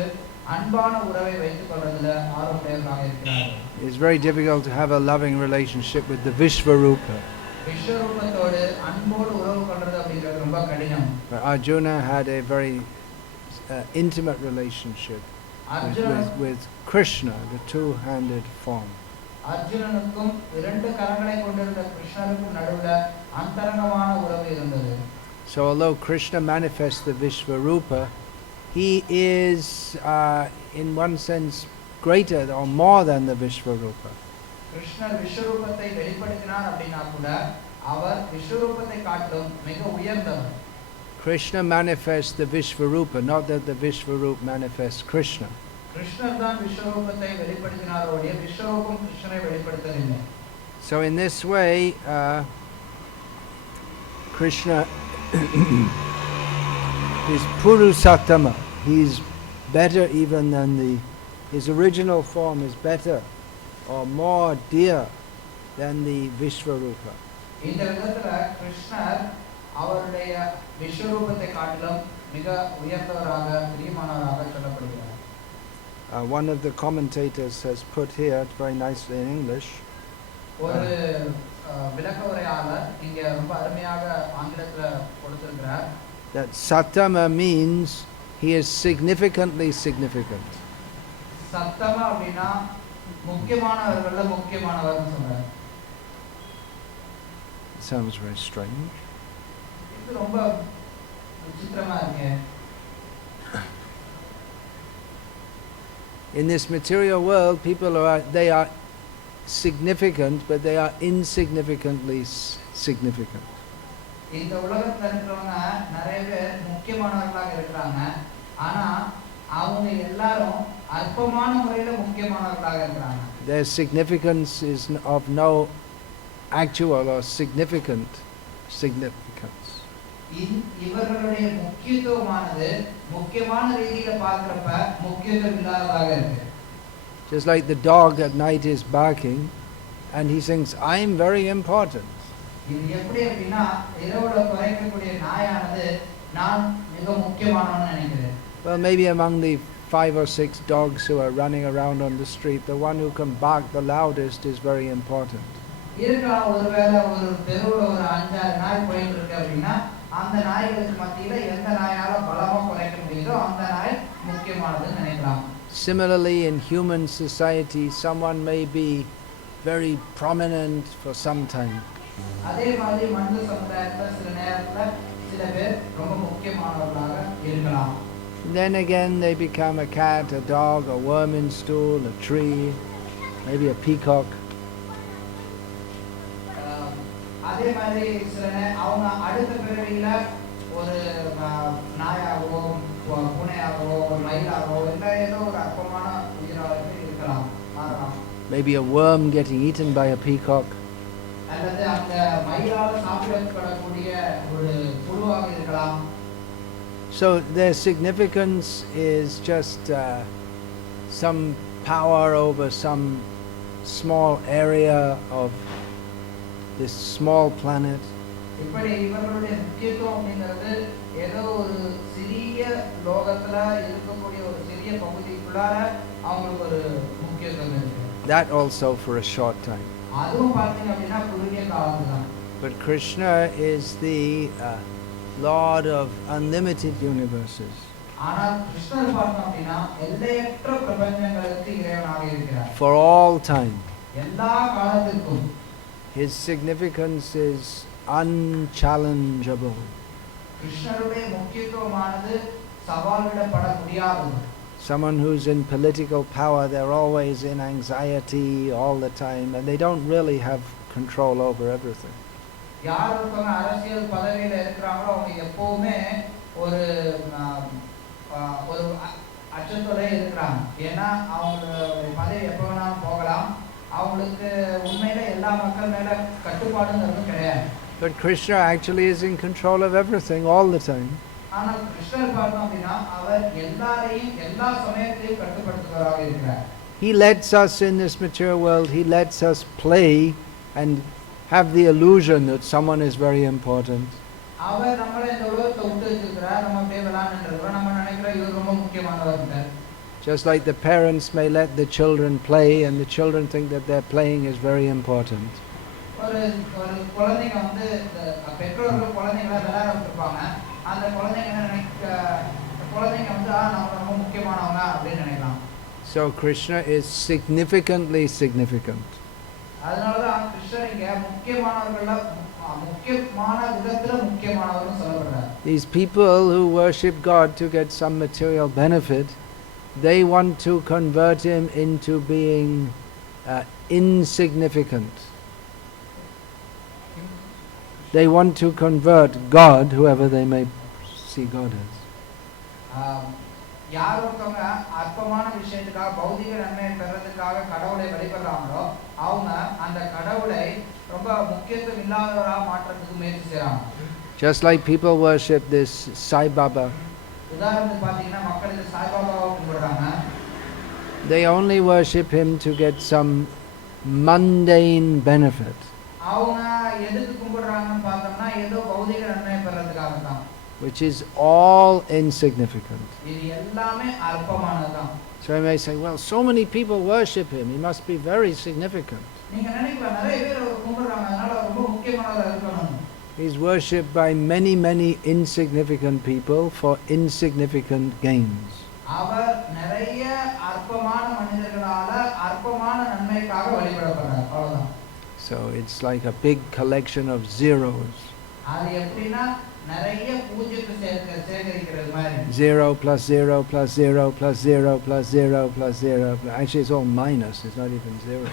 அன்பான உறவை வைத்துக் கொள்வதில் ஆர்வமுடையவராக இருக்கிறார்கள். It's very difficult to have a loving relationship with the Vishvarupa. விஸ்வரூபத்தோடு அன்போடு உறவு கொள்றது அப்படிங்கிறது ரொம்ப கடினம். But Arjuna had a very intimate relationship with Krishna, the two-handed form. அர்ஜுனனுக்கும் இரண்டு கரங்களை கொண்டிருந்த கிருஷ்ணருக்கும் நடுவுல அந்தரங்கமான உறவு இருந்தது. So although Krishna manifests the Vishvarupa, he is in one sense greater or more than the Vishvarupa. கிருஷ்ணர் விஸ்வரூபத்தை வெளிப்படுத்தினார் அப்படின்னா கூட அவர் விஸ்வரூபத்தை காட்டிலும் மிக உயர்ந்தவர். Krishna manifests the Vishvarupa, not that the Vishvarupa manifests Krishna. கிருஷ்ணர் தான் விஸ்வரூபத்தை வெளிப்படுத்தினார் ஒழிய விஸ்வரூபம் கிருஷ்ணரை வெளிப்படுத்தவில்லை. So in this way, Krishna is Purusattama. He's better even than his original form is better or more dear than the Vishvarupa. இந்த விதத்துல கிருஷ்ணர் அவருடைய விஸ்வரூபத்தை காட்டிலும் மிக உயர்ந்தவராக பிரியமானவராக சொல்லப்படுகிறார். One of the commentators has put here very nicely in English. ஒரு விளக்க உரையாளர் இங்க ரொம்ப அருமையாக ஆங்கிலத்துல கொடுத்திருக்கிறார். That Sattama means he is significantly significant. சத்தமா அப்படின்னா முக்கியமானவர்கள்ல முக்கியமானவர்னு சொல்றார். Sounds very strange. இது ரொம்ப விசித்திரமா இருக்கு. In this material world, people they are significant, but they are insignificantly significant. இந்த உலகத்துல இருக்கிறவங்க நிறைய பேர் முக்கியமானவர்களாக இருக்கிறாங்க, ஆனா அவங்க எல்லாரும் அற்பமான முறையில முக்கியமானவர்களாக இருக்கிறாங்க. Their significance is of no actual or significant significance. இவர்களுடைய முக்கியத்துவமானது முக்கியமான ரீதியில பார்க்கறப்ப முக்கியத்துவம் இல்லாததாக இருக்கு. Just like the dog at night is barking and he thinks I'm very important. இது எப்படி அப்படினா இரவுல குரைக்கக்கூடிய நாயானது நான் மிக முக்கியமானவன்னு நினைக்குது. Well, maybe among the 5 or 6 dogs who are running around on the street, the one who can bark the loudest is very important. இருக்கலாம் ஒருவேளை ஒரு தெருவுல ஒரு 5-6 நாய் போயிட்டு இருக்கு அப்படினா அந்த நாய்களுக்கு மத்தியில எந்த நாயால பலமா குரைக்க முடியுதோ அந்த நாய் முக்கியமானதுன்னு நினைக்கலாம். Similarly, in human society, someone may be very prominent for some time. அதே மாதிரி மனித சமுதாயத்துல சில நேரத்துல சில பேர் ரொம்ப முக்கியமானவர்களாக இருக்கலாம். Then again they become a cat, a dog, a worm in stool, a tree, maybe a peacock. அதே மாதிரி அவங்க அடுத்த பிறவியில ஒரு நாயாகவோ பூனையாகவோ ஒரு மயிலாகவோ இல்லை ஏதோ ஒரு அற்பமான உயிராக இருக்கலாம், மாறலாம். Maybe a worm getting eaten by a peacock. அல்லது அந்த மயிலால சாப்பிடப்படக்கூடிய ஒரு புழுவாக இருக்கலாம். So their significance is just some power over some small area of this small planet. இப்படி இவர்களுடைய முக்கியத்துவம் அப்படிங்கிறது ஏதோ ஒரு சிறிய லோகத்துல இருக்கக்கூடிய ஒரு சிறிய பகுதிக்குள்ளார அவங்களுக்கு ஒரு முக்கியத்துவம் இருக்கு. That also for a short time. அதுவும் பார்த்தீங்க அப்படின்னா குறுகிய காலம்தான். But Krishna is the Lord of unlimited universes. ஆனால் கிருஷ்ணர் பார்த்தோம் அப்படின்னா எல்லையற்ற பிரபஞ்சங்களுக்கு இறைவனாக இருக்கிறார். For all time. எல்லா காலத்திற்கும். His significance is unchallengeable. கிருஷ்ணருடைய முக்கியத்துவமானது சவாலிடப்பட முடியாதது. Someone who's in political power, they're always in anxiety all the time, and they don't really have control over everything. யார் ஒருத்தவங்க அரசியல் பதவியில இருக்கிறாங்களோ அவங்க எப்பவுமே ஒரு ஒரு அச்சத்தோட இருக்கிறாங்க. ஏன்னா அவங்களுடைய பதவி எப்போ வேணாலும் போகலாம். அவங்களுக்கு உண்மையில எல்லா மக்கள் மேல கட்டுப்பாடுங்கிறது கிடையாது. But Krishna actually is in control of everything all the time. ஆனால் கிருஷ்ணர் பார்த்தோம் அப்படின்னா அவர் எல்லாரையும் எல்லா சமயத்திலையும் கட்டுப்படுத்துவராக இருக்கிறார். He lets us in this material world, he lets us play and have the illusion that someone is very important. அவர் நம்மளை இந்த உலகத்தை விட்டு வச்சிருக்கிறார். நம்ம அப்படியே விளையாண்டுருக்கிறோம். நம்ம நினைக்கிறோம் இவர் ரொம்ப முக்கியமானவர். Just like the parents may let the children play and the children think that their playing is very important. ஒரு குழந்தைங்க வந்து பெற்றோர்கள் குழந்தைகளை விளையாட விட்டுருப்பாங்க. அந்த குழந்தைங்க குழந்தைங்க வந்து நம்ம ரொம்ப முக்கியமானவங்க அப்படின்னு நினைக்கலாம். So Krishna is significantly significant. அதனாலதான் கிருஷ்ணர் இங்க முக்கியமானவர்கள முக்கியமான விதத்துல முக்கியமானவர்னு சொல்லப்படுறார். These people who worship God to get some material benefit, they want to convert him into being insignificant. They want to convert God, whoever they may see God as. யார் ஒருத்தவங்க அற்பமான விஷயத்துக்காக பௌதிக நன்மையை பெறதுக்காக கடவுளை வழிபடுறாங்களோ அவங்க அந்த கடவுளை ரொம்ப முக்கியத்துவம் இல்லாதவராக மாற்றத்துக்கு முயற்சி செய்றாங்க. Just like people worship this Sai Baba. உதாரணத்துக்கு பாத்தீங்கன்னா மக்கள் இந்த சாய் பாபாவை கும்பிடுறாங்க. They only worship him to get some mundane benefit. அவங்க எதுக்கு கும்பிடுறாங்கன்னு பார்த்தோம்னா ஏதோ பௌதிக நன்மையை பெறதுக்காக தான். Which is all insignificant. இது எல்லாமே அற்பமானதுதான். So I may say, well, so many people worship him, he must be very significant. நீங்க நினைக்கலாம் நிறைய பேர் அவர் கும்பிடுறாங்க அதனால ரொம்ப முக்கியமானதா இருக்கணும். He is worshipped by many, many insignificant people for insignificant gains. அவர் நிறைய அற்பமான மனிதர்களால அற்பமான நன்மைக்காக வழிபடப்படுறார். அவ்வளவுதான். So it's like a big collection of zeros. அது எப்படின்னா நிறைய பூஜ்ஜியத்தை சேகரிக்கிறது மாதிரி. 0 plus 0 plus 0 plus 0 plus 0 plus 0. Actually it's all minus, it's not even 0.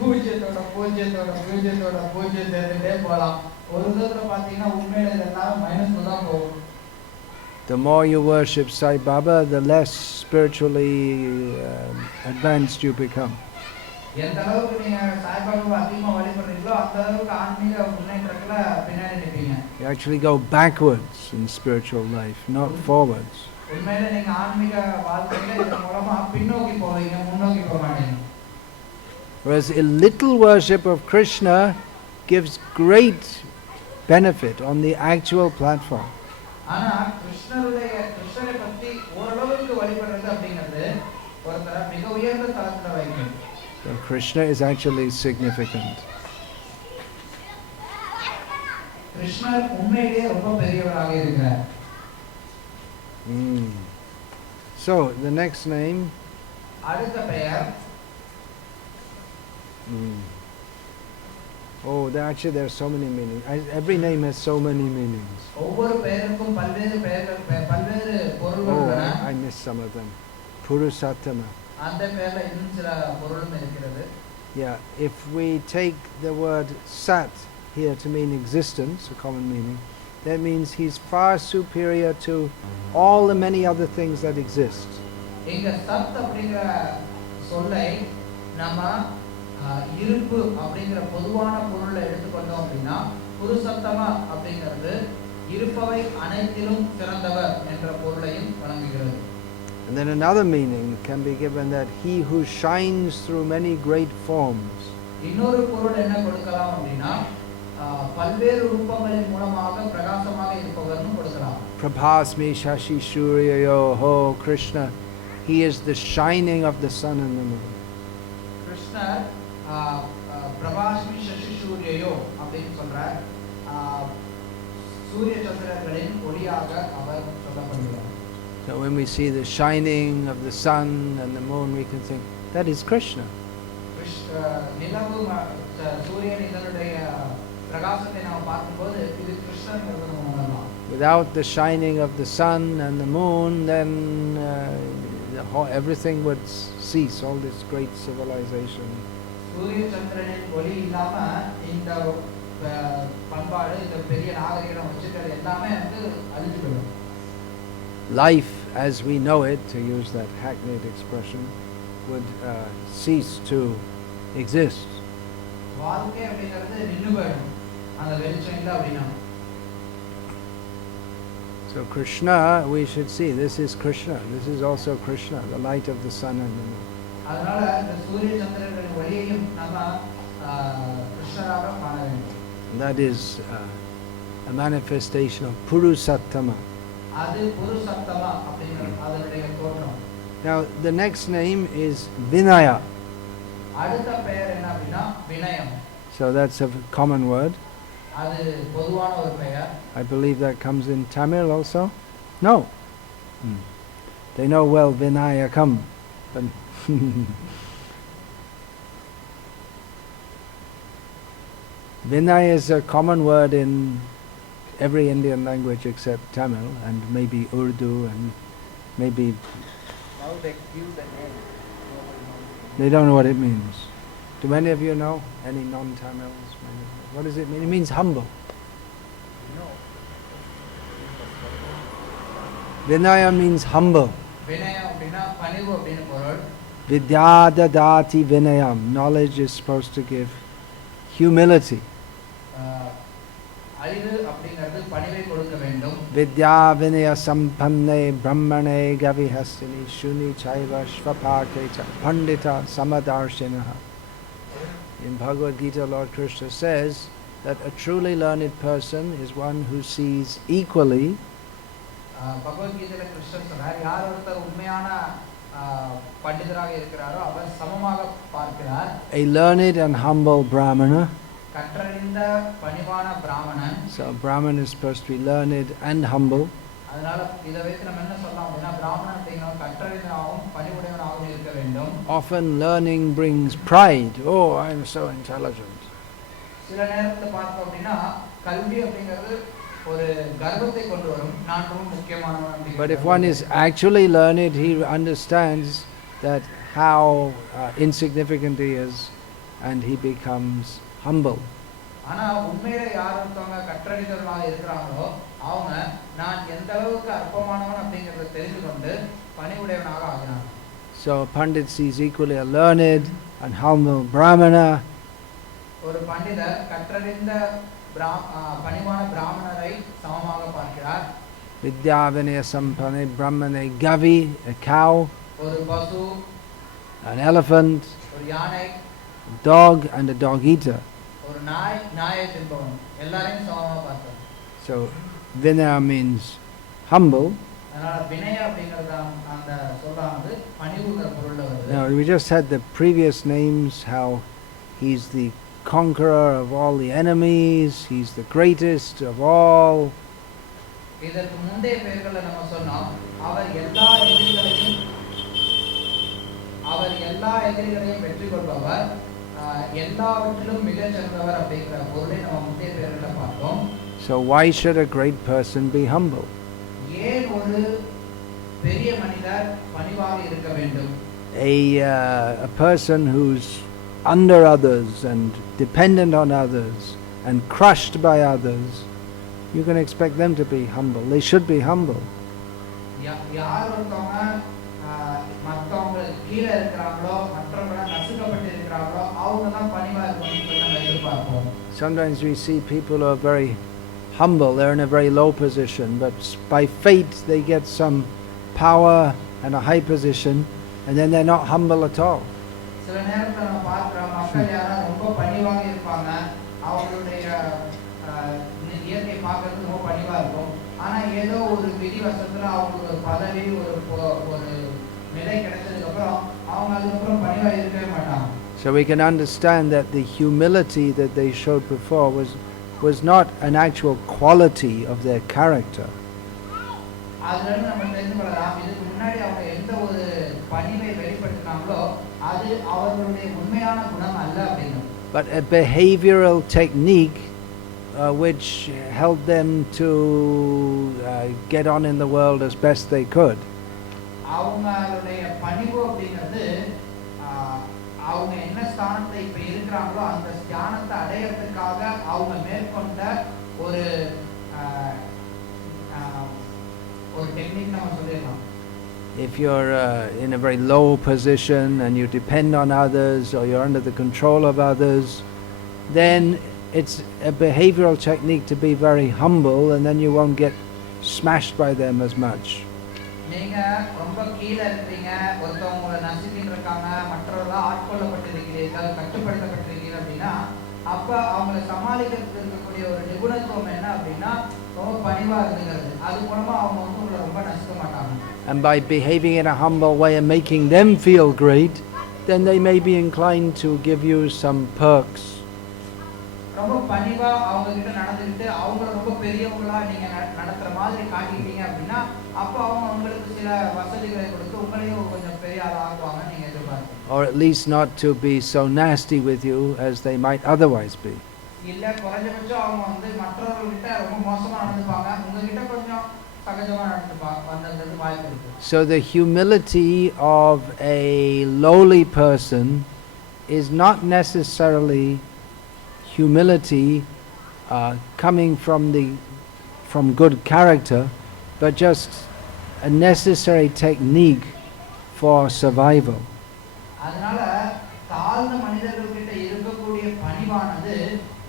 பூஜ்ஜியத்தோட பூஜ்ஜியத்தோட பூஜ்ஜியத்தோட பூஜ்ஜியம் சேர்த்துட்டே போகலாம். ஒரு விதத்துல பார்த்தீங்கன்னா உண்மையில இதெல்லாம் மைனஸ்ல தான் போகும். The more you worship Sai Baba, the less spiritually advanced you become. எந்த அளவுக்கு நீங்க சாய் பாபாவை அதிகமா வழிபடுறீங்களோ அந்த அளவுக்கு ஆன்மீக முன்னேற்றத்துல பின்னாடி நிப்பீங்க. You actually go backwards in spiritual life, not forwards. உண்மையில நீங்க ஆன்மீக வாழ்க்கையில இதன் மூலமா பின்னோக்கி போவீங்க, முன்னோக்கி போக மாட்டீங்க. Whereas a little worship of Krishna gives great benefit on the actual platform. ஆனா கிருஷ்ணரை பத்தி ஓரளவுக்கு வழிபடுறது அப்படிங்கிறது ஒருத்தரை மிக உயர்ந்த தளத்துல வைக்கும். So Krishna is actually significant. கிருஷ்ணர் உண்மையிலேயே ரொம்ப பெரியவராக இருக்கிறார். So the next name. அடுத்த பெயர். Oh, there are so many meanings. Every name has so many meanings. ஒவ்வொரு பெயருக்கும் பல்வேறு பெயர்கள் பல்வேறு memorize some of them. Purusattama. அந்த பேர்ல இன்னும் சில பொருளும் இருக்கிறது. Yeah, if we take the word sat here to mean existence, a common meaning, that means he's far superior to all the many other things that exist. இங்க சத் அப்படிங்கிற சொல்லை நம்ம இருப்பு அப்படிங்கிற பொதுவான பொருளை எடுத்துக்கொண்டோம் அப்படின்னா புருஷத்தம அப்படிங்கிறது இருப்பவை அனைத்திலும் சிறந்தவர் என்ற பொருளையும் வழங்குகிறது. And then another meaning can be given that he who shines through many great forms. இன்னொரு பொருள் என்ன கொடுக்கலாம் அப்படின்னா பல்வேறு ரூபங்களின் மூலமாக பிரகாசமாக இருப்பவர்னு கொடுக்கலாம். Prabhasmi shashi suryayo ho Krishna. He is the shining of the sun and the moon. கிருஷ்ணர் பிரபாஸ்மி சசி சூரியயோ அப்படின்னு சொல்றார். சூரிய சந்திரர்களின் ஒளியாக அவர் சொல்லப்படுகிறார். So when we see the shining of the sun and the moon, we can think that is Krishna. நிலவு சூரியன் இதனுடைய பிரகாசத்தை நாம் பார்க்கும்போது இது கிருஷ்ணன் உணரலாம். Without the shining of the sun and the moon, then everything would cease, all this great civilization. சூரிய சந்திரனின் ஒளி இல்லாம இந்த பண்பாடு இந்த பெரிய நாகரிகம் வச்சிருக்கிறது எல்லாமே வந்து அழிஞ்சு போயிடும். Life as we know it, to use that hackneyed expression, would cease to exist. வாழ்க்கை அப்படிங்கிறது நின்னு போயிடும் அந்த வெளிச்சம் இல்ல அப்படின்னா. So Krishna, we should see, this is Krishna. This is also Krishna, the light of the sun and the moon. அதனால இந்த சூரிய சந்திரனின் ஒளியையும் நம்ம கிருஷ்ணராக காண வேண்டும். That is a manifestation of Purusattama. அது புருஷத்தமா அப்படிங்கிற அதனுடைய தோற்றம். Now the next name is Vinaya. அடுத்த பெயர் என்ன அப்படின்னா வினயம். So that's a common word. அது பொதுவான ஒரு பெயர். I believe that comes in Tamil also. No. They know well Vinaya come. But Vinaya is a common word in every Indian language except Tamil and maybe Urdu and maybe. Now they give the name. They don't know what it means. Do many of you know? Any non-Tamils? What does it mean? It means humble. No. Vinaya means humble. Vinaya அப்படினா பணிவு அப்படின பொருள். Vidyadadati vinayam. Knowledge is supposed to give humility. அறிவு அப்படிங்கிறது பணிவை கொடுக்க வேண்டும். Vidya vinaya sampanne brahmane gavihastini shuni chaiva svapake cha pandita samadarshinaha. In Bhagavad Gita, Lord Krishna says that a truly learned person is one who sees equally Bhagavad Gita la Krishna சொல்றார் யார் ஒருத்தர் உண்மையான பண்டிதராக இருக்கிறாரோ அவர் சமமாக பார்க்கிறார். a learned and humble brahmana. கற்றறிந்த பணிவான பிராமணன். So brahman is supposed to be learned and humble. அதனால இத வைத்து நம்ம என்ன சொல்லலாம் அப்படினா பிராமணன் அப்படிங்கறவன் கற்றறிந்தவனும் பணிவுடையவனாகவும் இருக்க வேண்டும். Often learning brings pride. Oh, I am so intelligent. சில நேரத்துல பார்த்தோம் அப்படினா கல்வி அப்படிங்கிறது ஒரு கர்வத்தை கொண்டு வரும். நான் ரொம்ப முக்கியமானவன் அப்படி. But if one is actually learned, he understands that how insignificant he is and he becomes humble. ஆனா உண்மையிலே யார் ஒருத்தவங்க கற்றறிந்தவர்களாக இருக்கிறாங்களோ அவங்க நான் எந்த அளவுக்கு அற்பமானவன் அப்படிங்கறத தெரிந்து கொண்டு பணிவுடையவனாக ஆகிறான். So Pandit sees equally a learned and humble brahmana. ஒரு பண்டிதர் கற்றறிந்த பணிவான பிராமணரை சமமாக பார்க்கிறார். Vidya vinaya sampanne brahmane gavi, a cow. ஒரு பசு, an elephant, ஒரு யானை, a dog and a dog eater. ஒரு நாய், நாயை தின்பவன் எல்லாரையும் சமமாக பார்க்கிறார். So Vinaya means humble. அதனால வினய அப்படிங்கறது அந்த சொல்லானது பணிவுங்கற பொருள்ல வருது. Now we just had the previous names, how he's the conqueror of all the enemies, he's the greatest of all. இதற்கு முந்தைய பெயர்களை நம்ம சொன்னோம். அவர் எல்லா எதிரிகளையும் வெற்றி கொள்பவர், எல்லாவற்றிலும் மிகச் சிறந்தவர் அப்படிங்கிற பொருளை நம்ம முந்தைய பெயர்களை பார்த்தோம். So why should a great person be humble? ஏன் ஒரு பெரிய மனிதர் பணிவாக இருக்க வேண்டும். A person who's under others and dependent on others and crushed by others, you can expect them to be humble. They should be humble. யார் ஒருத்தவங்க மற்றவங்க கீழே இருக்கிறாங்களோ, மற்றவங்கள நசுக்கப்பட்டு இருக்கிறாங்களோ, அவங்க தான் பணிவா இருக்கணும்னு சொல்லி நம்ம எதிர்பார்ப்போம். Sometimes we see people who are very humble, they're in a very low position, but by fate they get some power and a high position, and then they're not humble at all. சில நேரத்துல நம்ம பார்க்கிற மக்கள் யாராவது ரொம்ப பணிவாக இருப்பாங்க, அவங்களுடைய இயற்கை பார்க்கறதுக்கு ரொம்ப பணிவா இருக்கும். ஆனா ஏதோ ஒரு விதிவசத்துல அவங்களுக்கு ஒரு பதவி ஒரு நிலை கிடைச்சதுக்கு அப்புறம் அவங்க அதுக்கப்புறம் பணிவா இருக்கவே மாட்டாங்க. So we can understand that the humility that they showed before was not an actual quality of their character. அதுல நம்ம தெரிந்து கொள்ளலாம், இதுக்கு முன்னாடி அவங்க எந்த ஒரு பணிவை வெளிப்படுத்தினாங்களோ அது அவர்களுடைய உண்மையான குணம் அல்ல அப்படின்னு. But a behavioral technique which helped them to get on in the world as best they could. அவங்களுடைய பணிவு அப்படிங்கிறது அவங்க என்ன ஸ்தானத்தை இப்ப இருக்கிறாங்களோ அந்த ஸ்தானத்தை அடையறதுக்காக அவங்க மேற்கொண்ட ஒரு டெக்னிக் நம்ம சொல்லிடலாம். If you're in a very low position and you depend on others or you're under the control of others, then it's a behavioral technique to be very humble, and then you won't get smashed by them as much. நீங்க ரொம்ப கீழே இருக்கீங்க, ஒருத்தவங்க நசுக்கிட்டு இருக்காங்க, மற்றவர்களால் ஆட்கொள்ளப்பட்டிருக்கிறீர்கள், கட்டுப்படுத்தப்பட்டிருக்கிறீர்கள் அப்படின்னா அப்ப அவங்களை சமாளிக்கிறதுக்கு இருக்கக்கூடிய ஒரு நிபுணத்துவம் என்ன அப்படின்னா ரொம்ப பணிவா இருந்துக்கிறது. அது மூலமா அவங்க உங்களை ரொம்ப நசுக்க மாட்டாங்க. And by behaving in a humble way and making them feel great, then they may be inclined to give you some perks. ரொம்ப பணிவா அவங்க கிட்ட நடந்துக்கிட்டு அவங்கள ரொம்ப பெரியவங்களா நீங்க நடத்துற மாதிரி காட்டிட்டீங்க அப்படின்னா அப்ப அவங்க உங்களுக்கு சில வசதிகளை கொடுத்து உங்களையும் கொஞ்சம் பெரிய ஆளா ஆக்குவாங்க நீங்க எதிர்பார்க்கணும். Or at least not to be so nasty with you as they might otherwise be. இல்ல குறைஞ்சபட்சம் அவங்க மற்றவர்கள்கிட்ட ரொம்ப மோசமா நடந்துப்பாங்க, உங்ககிட்ட கொஞ்சம் சகஜமா நடந்துப்பாங்க வாய்ப்பு இருக்கு. So the humility of a lowly person is not necessarily humility coming from good character, but just a necessary technique for survival. அதனால தாழ்ந்த மனிதர்கள்கிட்ட இருக்கக்கூடிய பணிவானது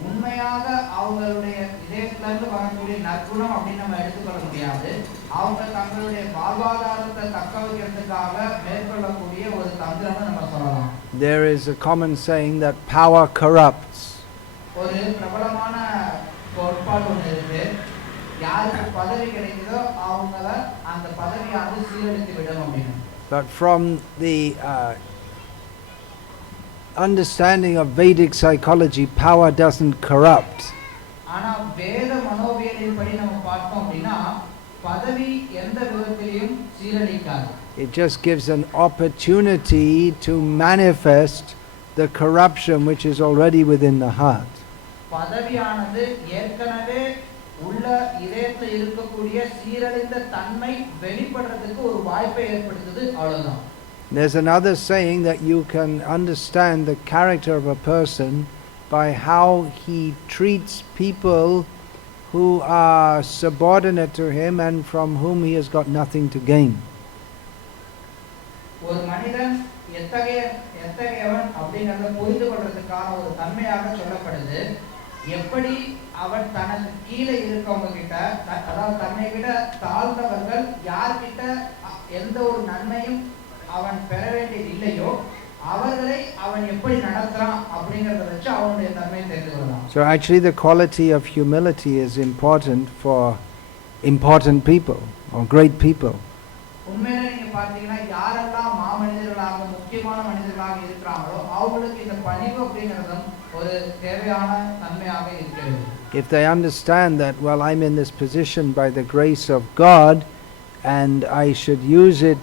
உண்மையாக அவங்களுடைய இதயத்துல இருந்து வரக்கூடிய நற்குணம் அப்படின்னு நம்ம எடுத்துக்கொள்ள முடியாது. அவங்க தங்களுடைய வாழ்வாதாரத்தை தக்க வைக்கிறதுக்காக மேற்கொள்ளக்கூடிய ஒரு தந்திரம்னு நம்ம சொல்லலாம். There is a common saying that power corrupts. ஒரு பிரபலமான கோட்பாடு ஒன்று இருக்கு, யாருக்கு பதவி கிடைக்குதோ அவங்கள அந்த பதவியானது சீரழித்து விடும் அப்படின்னு. But from the understanding of Vedic psychology, power doesn't corrupt. ஆனா வேத மனோவியலின் படி நம்ம பார்த்தோம் அப்படின்னா பதவி எந்த விதத்திலும் சீரழிக்காது. It just gives an opportunity to manifest the corruption which is already within the heart. பதவியானது ஏற்கனவே உள்ள இதயத்தில் இருக்கக்கூடிய சீரழிந்த தன்மை வெளிப்படுறதுக்கு ஒரு வாய்ப்பை ஏற்படுத்துது, அவ்வளவுதான். There's another saying that you can understand the character of a person by how he treats people who are subordinate to him and from whom he has got nothing to gain. ஒரு மனிதன் எத்தகையவன் அப்படிங்கறத புரிந்து கொள்றதுக்கான ஒரு தன்மையாக சொல்லப்படுது. எப்படி அவன் தனக்கு கீழே இருக்கவங்க கிட்ட, அதாவது தன்னை விட தாழ்ந்தவர்கள் யார்கிட்ட எந்த ஒரு நன்மையும் அவன் பெற வேண்டியது இல்லையோ அவர்களை அவன் எப்படி நடத்துறான் அப்படிங்கறத வச்சு அவனுடைய தன்மையை தெரிந்து கொள்ளலாம். So actually the quality of humility is important for important people or great people. உண்மையிலே நீங்க பார்த்தீங்கன்னா யாரெல்லாம் மாமனிதர்களாக முக்கியமான மனிதர்களாக இருக்கிறாங்களோ அவங்களுக்கு இந்த பணிவு அப்படிங்கறதும் ஒரு தேவையான தன்மையாக இருக்கிறது. If they understand that, well, I'm in this position by the grace of God and I should use it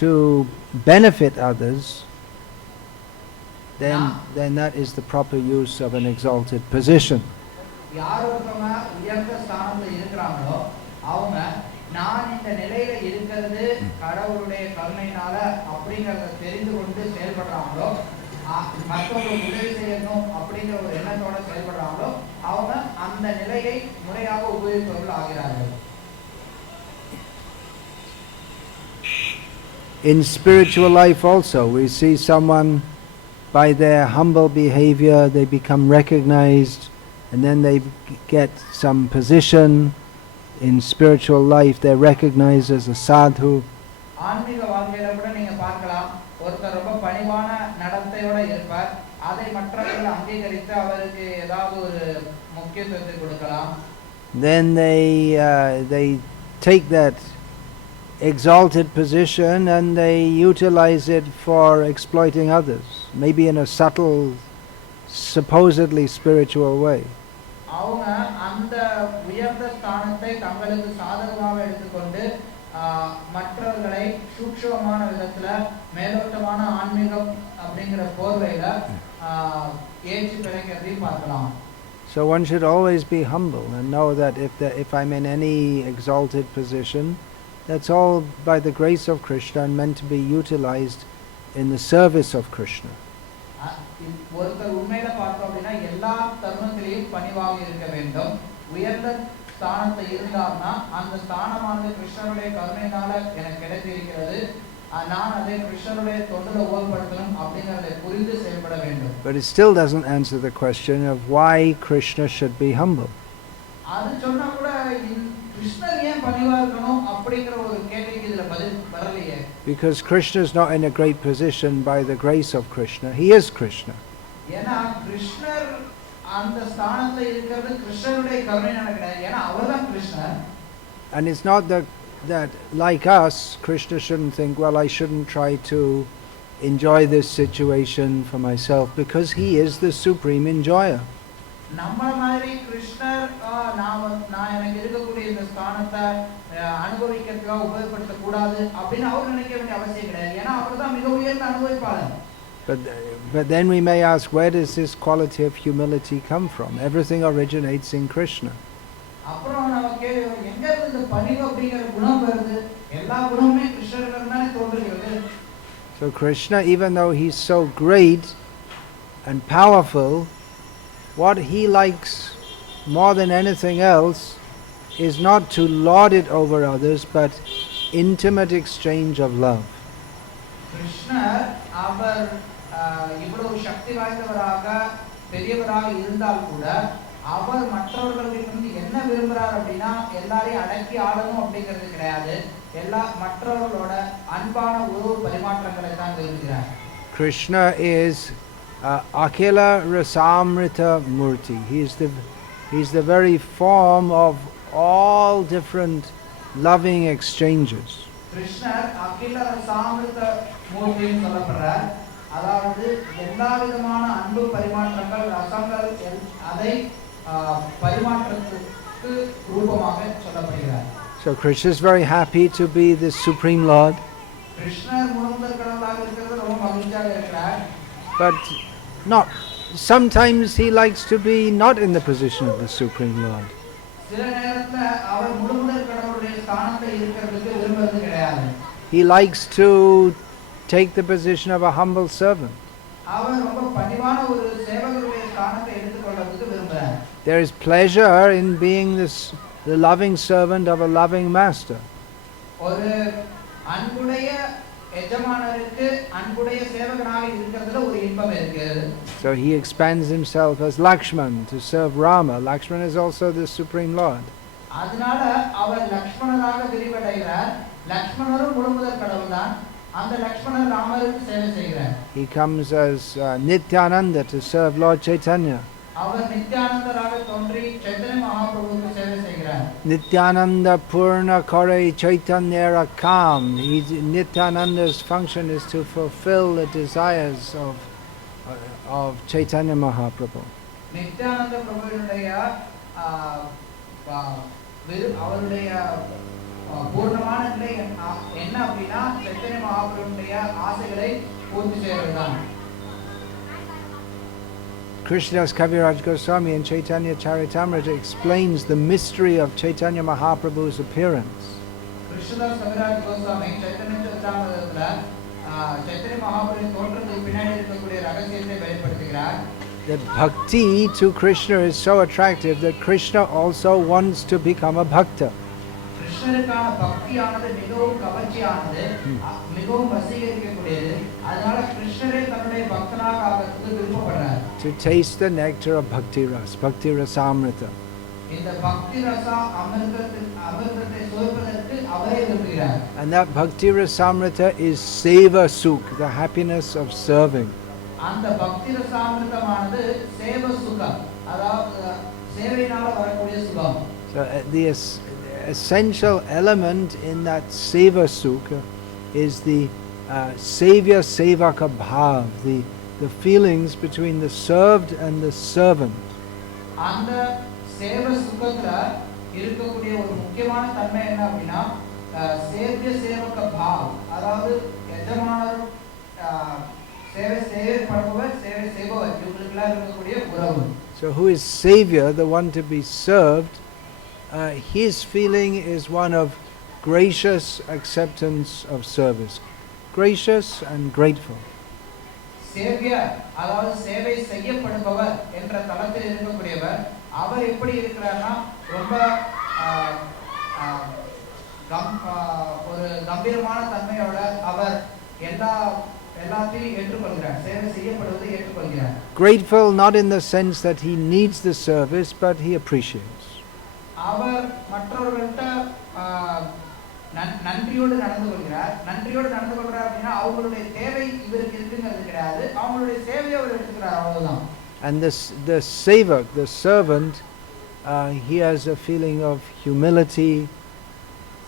to benefit others, then that is the proper use of an exalted position. யார் ஒருத்தவங்க உயர்ந்த ஸ்தானத்துல இருக்கிறாங்களோ அவங்க நான் இந்த நிலையில இருக்கிறது கடவுளுடைய கருணையினால அப்படிங்கறத தெரிந்து கொண்டு செயல்படுறாங்களோ, மற்றவங்களுக்கு உதவி செய்யணும் அப்படிங்கிற ஒரு எண்ணத்தோட செயல்படுறாங்களோ, அவங்க அந்த நிலையை முறையாக உபயோகிப்பவர்கள் ஆகிறார்கள். In spiritual life also, we see someone, by their humble behavior, they become recognized, and then they get some position in spiritual life. They're recognized as a sadhu. ஆன்மீக வாழ்க்கையில கூட நீங்க பார்க்கலாம், ஒருத்தர் ரொம்ப பணிவான நடத்தையோட இருப்பார், அதை மற்றவர்கள் அங்கீகரித்து அவருக்கு ஏதாவது ஒரு முக்கியத்துவத்தை கொடுக்கலாம். Then they take that exalted position and they utilize it for exploiting others, maybe in a subtle, supposedly spiritual way. அவங்க அந்த உயர்ந்த ஸ்தானத்தை தங்களுக்கு சாதகமாக எடுத்துக்கொண்டு மற்றவர்களை சூக்ஷ்மமான விதத்துல மேலோட்டமான ஆன்மீகம் அப்படிங்கிற போர்வையில ஏற்றி பிழைக்கிறதையும் பார்க்கலாம். So one should always be humble and know that if I'm in any exalted position, that's all by the grace of Krishna and meant to be utilized in the service of Krishna. ஒருத்தர் உண்மையில பார்த்தோம் அப்படின்னா எல்லா தருணத்திலையும் பணிவாக இருக்க வேண்டும். உயர்ந்த ஸ்தானத்தை இருந்தார்னா அந்த ஸ்தானமானது கிருஷ்ணருடைய கருணையினால எனக்கு கிடைத்திருக்கிறது, நான் அதை கிருஷ்ணருடைய தொண்டுல உபயோகப்படுத்தணும் அப்படிங்கறதை புரிந்து செயல்பட வேண்டும். But it still doesn't answer the question of why Krishna should be humble. அது சொன்னா கூட கிருஷ்ணர் ஏன் பணிவா இருக்கணும் அப்படிங்கற ஒரு கேள்விக்கு இதுல பதில் வரலையே. Because Krishna is not in a great position by the grace of Krishna. He is Krishna. ஏன்னா கிருஷ்ணர் அந்த ஸ்தானத்துல இருக்கிறது கிருஷ்ணருடைய கருணையினால கிடையாது, ஏன்னா அவர்தான் கிருஷ்ணர். And it's not that like us, Krishna shouldn't think, well, I shouldn't try to enjoy this situation for myself, because he is the supreme enjoyer. நம்ம மாதிரி கிருஷ்ணர் நான் எனக்கு இருக்கக்கூடிய இந்த ஸ்தானத்தை அனுபவிக்கிறதுக்காக உபயோகப்படுத்த கூடாது அப்படின்னு அவர் நினைக்க வேண்டிய அவசியம் கிடையாது, ஏன்னா அவர் தான் மிக உயர்ந்த அனுபவிப்பாளர். But then we may ask, where does this quality of humility come from? Everything originates in Krishna. அப்புறம் நம்ம கேள்வி, எங்க இருந்து இந்த பணிவு அப்படிங்கிற குணம் வருது? எல்லா குணமுமே கிருஷ்ணரிடம் தானே தோன்றுகிறது. So Krishna, even though he's so great and powerful, what he likes more than anything else is not to lord it over others, but intimate exchange of love. கிருஷ்ணர் அவர் இவ்வளவு சக்தி வாய்ந்தவராக பெரியவராக இருந்தால் கூட அவர் மற்றவர்களிடமிருந்து என்ன விரும்புறார் அப்படின்னா எல்லாரையும் அடக்கி ஆளணும் அப்படிங்கிறது கிடையாது, மற்றவர்களோட அன்பான உறவு பரிமாற்றங்களை தான் விரும்புகிறார். Krishna is Akhila Rasamrita Murti. He's the very form of all different loving exchanges. கிருஷ்ணர் அகில ரசாமிருத மூர்த்தின்னு சொல்லப்படுறார், அதாவது எல்லா விதமான அன்பு பரிமாற்றங்கள் ரசங்கள் அதை பரிமாற்றத்துக்கு ரூபமாக சொல்லப்படுகிறார். So Krishna is very happy to be the Supreme Lord. கிருஷ்ணர் முழுமுதற் கடவுளாக இருக்கிறது ரொம்ப மகிழ்ச்சியாக இருக்கிறார். But not. Sometimes he likes to be not in the position of the Supreme Lord. சில நேரத்துல அவர் முழுமுதற் கடவுளுடைய ஸ்தானத்தில் இருக்கிறதுக்கு விரும்புறது கிடையாது. He likes to take the position of a humble servant. அவர் ரொம்ப பணிவான ஒரு சேவகருடைய ஸ்தானத்தை எடுத்துக்கொள்வதற்கு விரும்புகிறார். There is pleasure in being the loving servant of a loving master. ஒரு அன்புடைய எஜமானருக்கு அன்புடைய சேவகனாக இருக்கிறதுல ஒரு இன்பம் இருக்கிறது. So he expands himself as Lakshman to serve Rama. Lakshman is also the Supreme Lord. அதனால அவர் லக்ஷ்மணராக விரிவடைகிறார். லக்ஷ்மணரும் முழுமுதற் கடவுள்தான். அந்த லக்ஷ்மணர் ராமருக்கு சேவை செய்கிறார். He comes as Nityananda to serve Lord Chaitanya. அவர் நித்யானந்தராக தோன்றி சைத்தன்ய மகாபிரபுவுக்கு சேவை செய்கிறார். Nityananda Purna Kare Chaitanya Rakam. Nityananda's function is to fulfill the desires of Chaitanya Mahaprabhu. Nityananda பிரபுவினுடைய அவருடைய பூர்ணமான நிலை என்ன அப்படின்னா சைத்தன்ய மகாபிரபுவினுடைய ஆசைகளை பூர்த்தி செய்வதுதான். Krishnadas Kaviraj Goswami in Chaitanya Charitamrita explains the mystery of Chaitanya Mahaprabhu's appearance. Krishnadas கவிராஜ் கோஸ்வாமி சைத்தன்ய சரிதாமிரதத்துல சைத்தன்ய மகாபிரபுவின் தோற்றத்துக்கு பின்னாடி இருக்கக்கூடிய ரகசியத்தை வெளிப்படுத்துகிறார். That bhakti to Krishna is so attractive that Krishna also wants to become a bhakta. கிருஷ்ணருக்கான பக்தியானது மிகவும் கவர்ச்சியானது, மிகவும் வசீகரிக்கக்கூடியது. அதனால கிருஷ்ணரே தன்னுடைய பக்தனாக ஆகிறதுக்கு விருப்பப்படுறார். To taste the nectar of bhakti ras, bhakti rasamrita. இந்த பக்தி ரச அமிர்தத்தை சுவைப்பதற்கு அவரே விரும்புகிறார். And that bhakti rasamrita is seva sukh, the happiness of serving. அந்த பக்தி ரசாமிர்தமானது சேவ சுகம், அதாவது சேவையினால வரக்கூடிய சுகம். So the essential element in that seva sukha is the savior sevaka bhav, the feelings between the served and the servant. அந்த சேவ சுகத்துல இருக்கக்கூடிய ஒரு முக்கியமான தன்மை என்ன அப்படின்னா சேவிய சேவக பாவ், அதாவது எஜமானர் சேவை செய்யப்படுபவர் சேவை செய்பவர் இவங்களுக்குள்ள இருக்கக்கூடிய உறவு. So who is savior, the one to be served? His feeling is one of gracious acceptance of service, gracious and grateful. Xavier அதாவது சேவை செய்யப்படுபவர் என்ற தளத்தில் இருக்கக்கூடியவர் அவர் எப்படி இருக்கிறார்னா ரொம்ப ஒரு கம்பீரமான தன்மையோட அவர் எல்லாத்தையும் ஏற்றுக்கொள்கிறார், சேவை செய்யப்படுவதை ஏற்றுக்கொள்கிறார். Grateful not in the sense that he needs the service, but he appreciates. அவர் மற்றவர்கள்ட்ட நன்றியோடு நடந்து கொள்கிறார். நன்றியோடு நடந்து கொள்கிறார் அப்படின்னா அவங்களுடைய தேவை இவருக்கு இருக்குங்கிறது கிடையாது, அவங்களுடைய சேவையை அவர் எடுத்துக்கிறார், அவ்வளவுதான். And the sevak, the servant, he has a feeling of humility.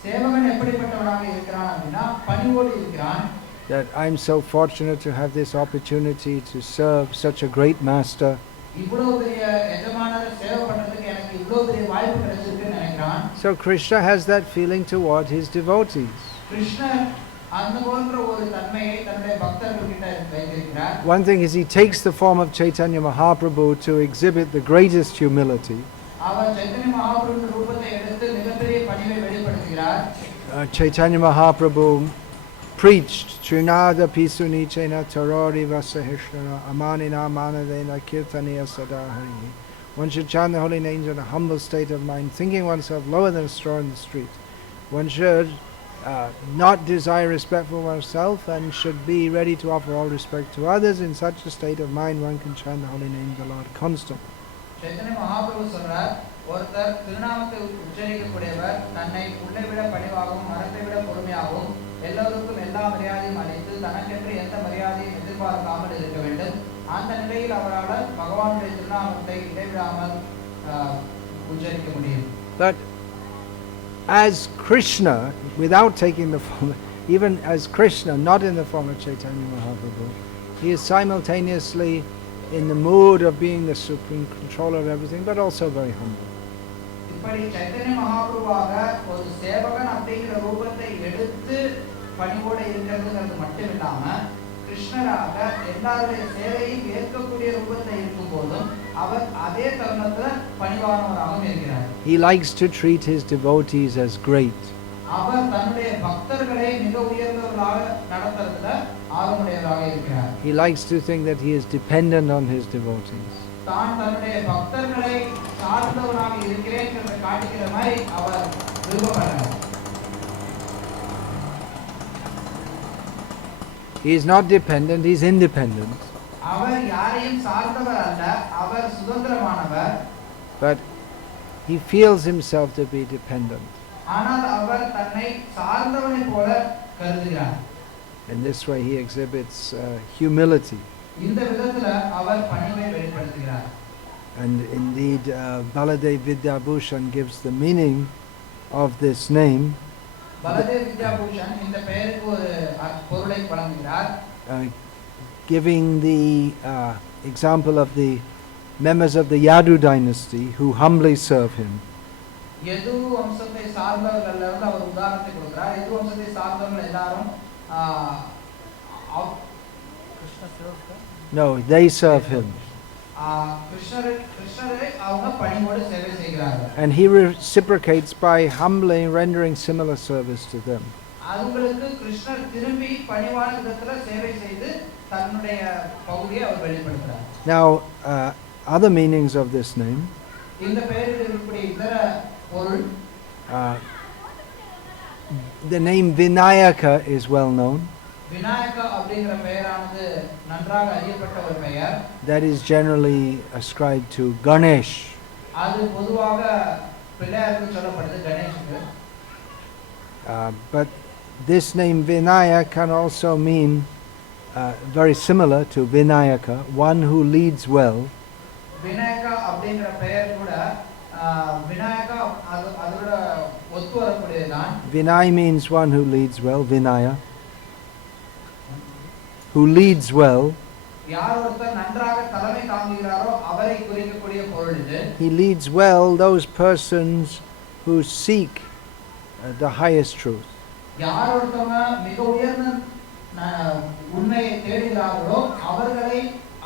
சேவகன் எப்படிப்பட்டவனாக இருக்கிறான் அப்படின்னா பணிவோடு இருக்கிறான். That I'm so fortunate to have this opportunity to serve such a great master. இவ்வளவு பெரிய எஜமானரை சேவை பண்றதுக்கு எனக்கு இவ்வளவு பெரிய வாய்ப்பு கிடைச்சிருக்குன்னு நினைக்கிறான். So Krishna has that feeling toward his devotees. கிருஷ்ணர் அந்த போன்ற ஒரு தன்மையை தன்னுடைய பக்தர்கள்கிட்ட வைத்திருக்கிறார். One thing is he takes the form of Chaitanya Mahaprabhu to exhibit the greatest humility. அவர் சைத்தன்ய மகாபிரபுவின் ரூபத்தை எடுத்து மிகப்பெரிய பணிவை வெளிப்படுத்துகிறார். Chaitanya Mahaprabhu preached Trinada Pisuni Chena Tarori Vasahishana Amanina Manadena Kirtaniya Sadahari. One should chant the holy names in a humble state of mind, thinking oneself lower than a straw in the street. One should not desire respect for oneself and should be ready to offer all respect to others. In such a state of mind, one can chant the holy name of the Lord constantly. Chaitanya மகாபிரபு சொல்றார், ஒருத்தர் திருநாமத்தை உச்சரிக்கக்கூடியவர் தன்னை உள்ளே விட பணிவாகவும் மரத்தை விட பொறுமையாகவும் எல்லோருக்கும் எல்லா மரியாதையும் அளித்து தனக்கென்று எந்த மரியாதையும் எதிர்பார்க்காமல் இருக்க வேண்டும். அந்த நிலையில் அவரால் பகவானுடைய திருநாமத்தை இடைவிடாமல் உச்சரிக்க முடியும். But as Krishna, without taking the form, even as Krishna, not in the form of Chaitanya Mahaprabhu, he is simultaneously in the mood of being the supreme controller of everything, but also very humble. இப்படி சைத்தன்ய மகாபிரபுவாக ஒரு சேவகன் அப்படிங்கிற ரூபத்தை எடுத்து பணிவோடு இருக்கிறதுங்கிறது மட்டும் இல்லாம கிருஷ்ணராக எல்லாருடைய சேவையும் ஏற்கக்கூடிய ரூபத்தை இருக்கும் போதும் அவர் அதே தருணத்துல பணிவானவராகவும் இருக்கிறார். He likes to treat his devotees as great. அவர் தன்னுடைய பக்தர்களை மிக உயர்ந்தவர்களாக நடத்துறதுல ஆர்வமுடையவராக இருக்கிறார். He likes to think that he is dependent on his devotees. தான் தன்னுடைய பக்தர்களை சார்ந்தவராக இருக்கிறேன் காட்டுகிற மாதிரி அவர் விருப்பப்படுறார். He is not dependent, he is independent. அவர் யாரையும் சார்ந்தவர் அல்ல, அவர் சுதந்திரமானவர். But he feels himself to be dependent. ஆனால் அவர் தன்னை சார்ந்தவனை போல கருதுகிறார். In this way he exhibits humility. இந்த விதத்துல அவர் பணிவை வெளிப்படுத்துகிறார். And indeed Baladev Vidyabhushan gives the meaning of this name. Baladev Vidyabhushan இந்த பெயருக்கு ஒரு பொருளை வழங்குகிறார். Giving the example of the members of the Yadu dynasty who humbly serve him. யது வம்சத்தை சார்ந்தவர்கள் இருந்து அவர் உதாரணத்தை கொடுக்கிறார். யது வம்சத்தை சார்ந்தவர்கள் எல்லாரும் No, they serve him. கிருஷ்ணரை அவங்க பணிவோடு சேவை செய்கிறார்கள். And he reciprocates by humbly rendering similar service to them. அவங்களுக்கு கிருஷ்ணர் திரும்பி பணிவான விதத்துல சேவை செய்து தன்னுடைய பகுதியை அவர் வெளிப்படுத்துறார். Now, other meanings of this name. இந்த பெயரில் இருக்கக்கூடிய இதர பொருள், the name Vinayaka is well known. Vinayaka அப்படிங்கிற பெயரானது நன்றாக அறியப்பட்ட ஒரு பெயர். That is generally ascribed to Ganesh. அது பொதுவாக பிள்ளையாருக்கு சொல்லப்படுது, கணேஷுக்கு. But this name Vinaya can also mean very similar to Vinayaka, one who leads well. Vinayaka அப்படிங்கிற பெயர் கூட விநாயக அதோட ஒத்து வரக்கூடியதுதான். Vinay means one who leads well, Vinaya. Who leads well. யார் ஒருத்தர் நன்றாக தலைமை தாங்குகிறாரோ அவரை குறிக்கக்கூடிய பொருள் இது. He leads well those persons who seek the highest truth. யார் ஒருத்தவங்க மிக உயர்ந்த உண்மையை தேடுகிறார்களோ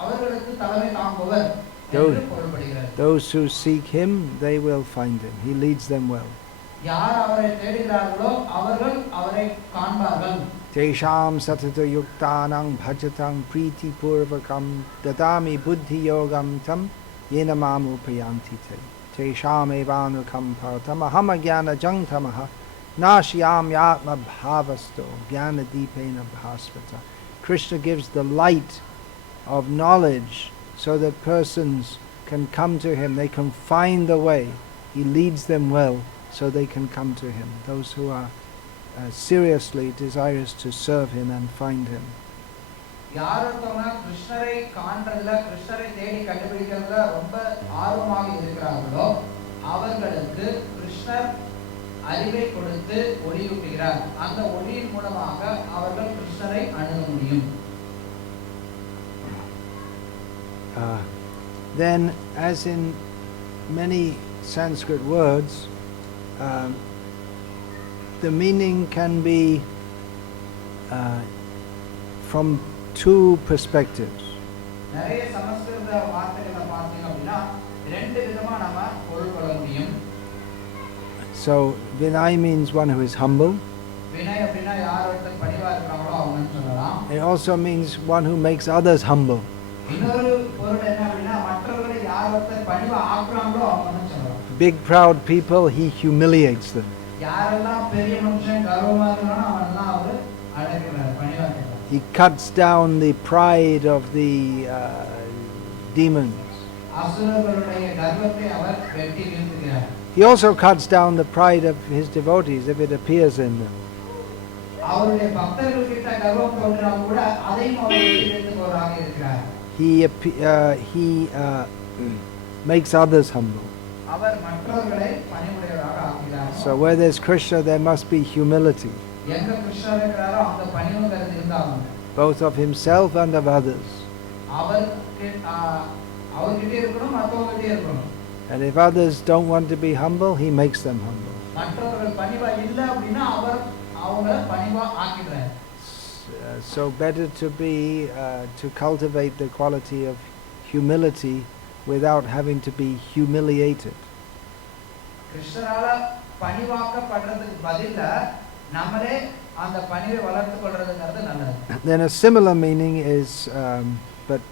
அவர்களுக்கு தலைமை தாங்குபவர் என்று பொருள்படுகிறது. Those who seek him, they will find him. He leads them well. யார் அவரை தேடுகிறார்களோ அவர்கள் அவரை காண்பார்கள். Tesham satata yuktanang bhajatang priti purvakam dadami buddhi yogam tam yena mamu payanti te. Tesham evanukam paratam aham agyana jangtamaha nashyam yatma bhavasto jnana deepena bhasvata. Krishna gives the light of knowledge so that persons can come to him, they can find the way. He leads them well so they can come to him. Those who are seriously desirous to serve him and find him. யாரொருத்தவங்க கிருஷ்ணரை காண்றதுல, கிருஷ்ணரை தேடி கண்டுபிடிக்கிறதுல ரொம்ப ஆர்வமாக இருக்கிறார்களோ அவர்களுக்கு கிருஷ்ணர் அறிவை கொடுத்து ஒளியூட்டுகிறார். அந்த ஒளியின் மூலமாக அவர்கள் கிருஷ்ணரை அணுக முடியும். Then, as in many Sanskrit words, the meaning can be from two perspectives. நிறைய சமஸ்கிருத வார்த்தைகளை பார்த்தீங்க அப்படின்னா ரெண்டு விதமா நாம பொருள் கொள்ள முடியும். So Vinay means one who is humble. Vinay அப்படின்னா யார் ஒருத்தர் பணிவா இருக்காங்களோ அவங்கன்னு சொல்லலாம். It also means one who makes others humble. இன்னொரு பொருள் என்ன அப்படின்னா மற்றவர்களை யார் ஒருத்தர் பணிவா ஆக்குறாங்களோ அவங்கன்னு சொல்லலாம். Big proud people, he humiliates them. யாரெல்லாம் பெரிய மனுஷன் கர்வமா இருக்கானோ அவனெல்லாம் அவர் அடக்குறார், பணிவாக்குறார். He cuts down the pride of the demons. அசுரர்களுடைய கர்வத்தை அவர் வெட்டி வீழ்த்துகிறார். He also cuts down the pride of his devotees if it appears in them. அவருடைய பக்தர்கள் கிட்ட கர்வம் தோன்றினாலும் கூட அதையும் அவர் வெட்டி வீழ்த்துபவராக இருக்கிறார். He makes others humble. அவர் மற்றவர்களை பணிவுடையவராக ஆக்குகிறார். So where there's Krishna, there must be humility, எங்க கிருஷ்ணர் இருக்கிறாரோ அந்த பணிவுங்கிறது இருந்தாலும் both of himself and of others. அவர்கிட்ட இருக்கணும், மற்றவங்ககிட்ட இருக்கணும். And if others don't want to be humble, he makes them humble. மற்றவர்கள் பணிவா இல்லை அப்படின்னா அவர் அவங்களை பணிவா ஆக்கிடுறார். So better to be to cultivate the quality of humility without having to be humiliated. கிருஷ்ணரால பணிவாக்கப்படுறதுக்கு பதிலா நம்மளே அந்த பணிவை வளர்த்துக் கொள்றதுங்கிறது நல்லது. Then a similar meaning is, but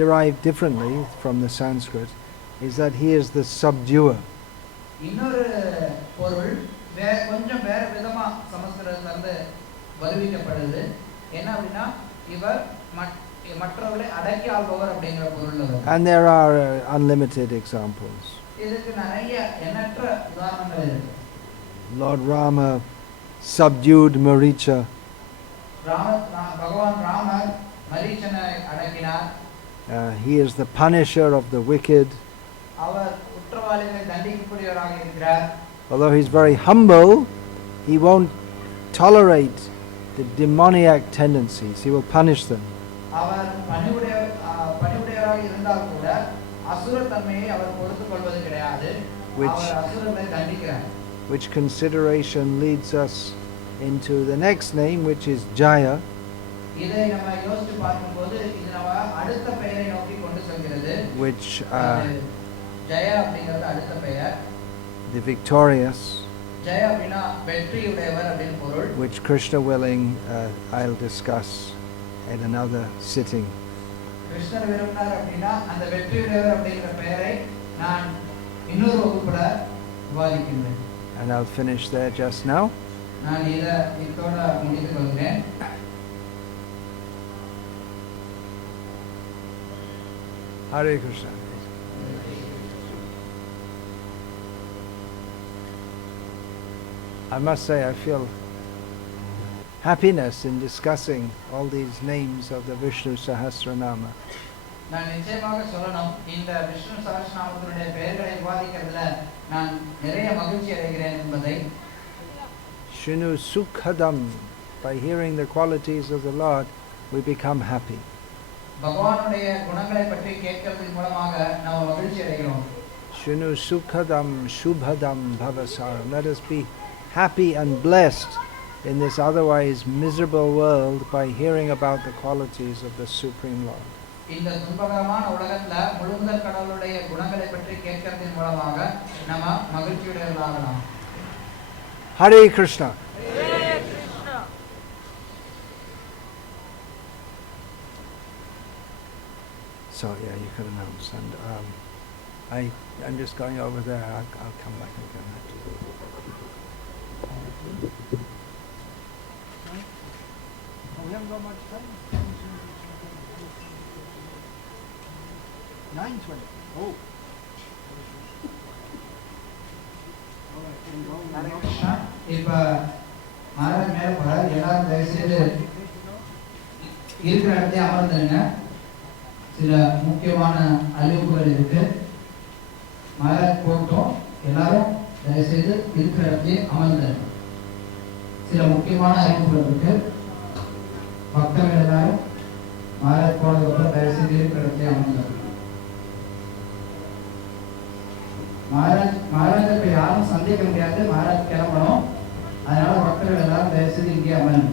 derived differently from the Sanskrit, is that he is the subduer. இன்னொரு பொருள் கொஞ்சம் வேற விதமா சமஸ்கிருதத்துல இருந்து வருவிக்கப்படுது. என்ன அப்படின்னா இவர் மற்றவர்களை அடக்கி ஆள்பவர் அப்படிங்கிற பொருள்ல வருது. And there are unlimited examples. இதுக்கு நிறைய எண்ணற்ற உதாரணங்கள் இருக்கு. Lord Rama subdued Maricha. பகவான் ராமர் மரீச்சனை அடக்கினார். He is the punisher of the wicked. அவர் குற்றவாளிகளை தண்டிக்கக்கூடியவராக இருக்கிறார். Although he's very humble, he won't tolerate the demoniac tendencies. He will punish them. அவர் பணிவுடையவராக இருந்தால் கூட அசுர தன்மையை அவர் பொறுத்துக் கொள்வது கிடையாது. அவர் அசுரர்களை தண்டிக்கிறார். Which consideration leads us into the next name, which is Jaya. இதை நம்ம யோசிச்சு பார்க்கும்போது இது நம்ம அடுத்த பெயரை நோக்கி கொண்டு செல்கிறது. which ஜெயா அப்படிங்கிறது அடுத்த பெயர். the victorious, ஜெயா அப்படின்னா வெற்றியுடையவர் அப்படின்னு பொருள். which Krishna willing I'll discuss in another sitting. கிருஷ்ணர் விரும்பினார் அப்படின்னா அந்த வெற்றியுடையவர் அப்படிங்கிற பெயரை நான் இன்னொரு வகுப்புல விவாதிக்கின்றேன். And I'll finish there just now. நான் இதோட முடித்துக் கொள்கிறேன். Hare Krishna. I must say I feel happiness in discussing all these names of the Visnu-sahasrama. நான் நிச்சயமாக சொல்லணும், இந்த விஷ்ணு சஹஸ்ரநாமத்தினுடைய பெயர்களை விவாதிக்கிறதுல நான் நிறைய மகிழ்ச்சி அடைகிறேன் என்பதை. Shinu sukhadam, by hearing the qualities of the Lord we become happy. பகவானுடைய குணங்களை பற்றி கேட்கிறதன் மூலமாக நாம் மகிழ்ச்சி அடைகிறோம். Shinu sukhadam shubhadam bhavasaram. Let us be happy and blessed in this otherwise miserable world by hearing about the qualities of the Supreme Lord. இந்த துன்பகரமான உலகத்துல முழுமுதற் கடவுளுடைய குணங்களை பற்றி கேட்கிறதன் மூலமாக நாம மகிழ்ச்சியுடையவர்களாகலாம். Hare Krishna. Hare Krishna. So yeah, you can announce, and I'm just going over there. I'll come back again. We haven't got much time. 9:20. Oh. இப்ப மகாராஜ் மேல போறார். எல்லாரும் தயவுசெய்து இருக்கிற இடத்துல அமர்ந்துருங்க. சில முக்கியமான அறிவிப்புகள் இருக்கு. மகாராஜ் போட்டோம். எல்லாரும் தயவுசெய்து இருக்கிற இடத்துல அமர்ந்துருங்க. சில முக்கியமான அறிவிப்புகள் இருக்கு. பக்தர்கள் எல்லாரும் மகாராஜ் போனதுக்கப்புறம் தயவுசெய்து இருக்கிற இடத்துல அமர்ந்துருங்க. மகாராஜ் இப்ப யாரும் சந்திக்க முடியாது. மகாராஜ் கிளம்பணும். அதனால பக்தர்கள் எல்லாரும் தயவுசெய்து இங்கே அமரணும்.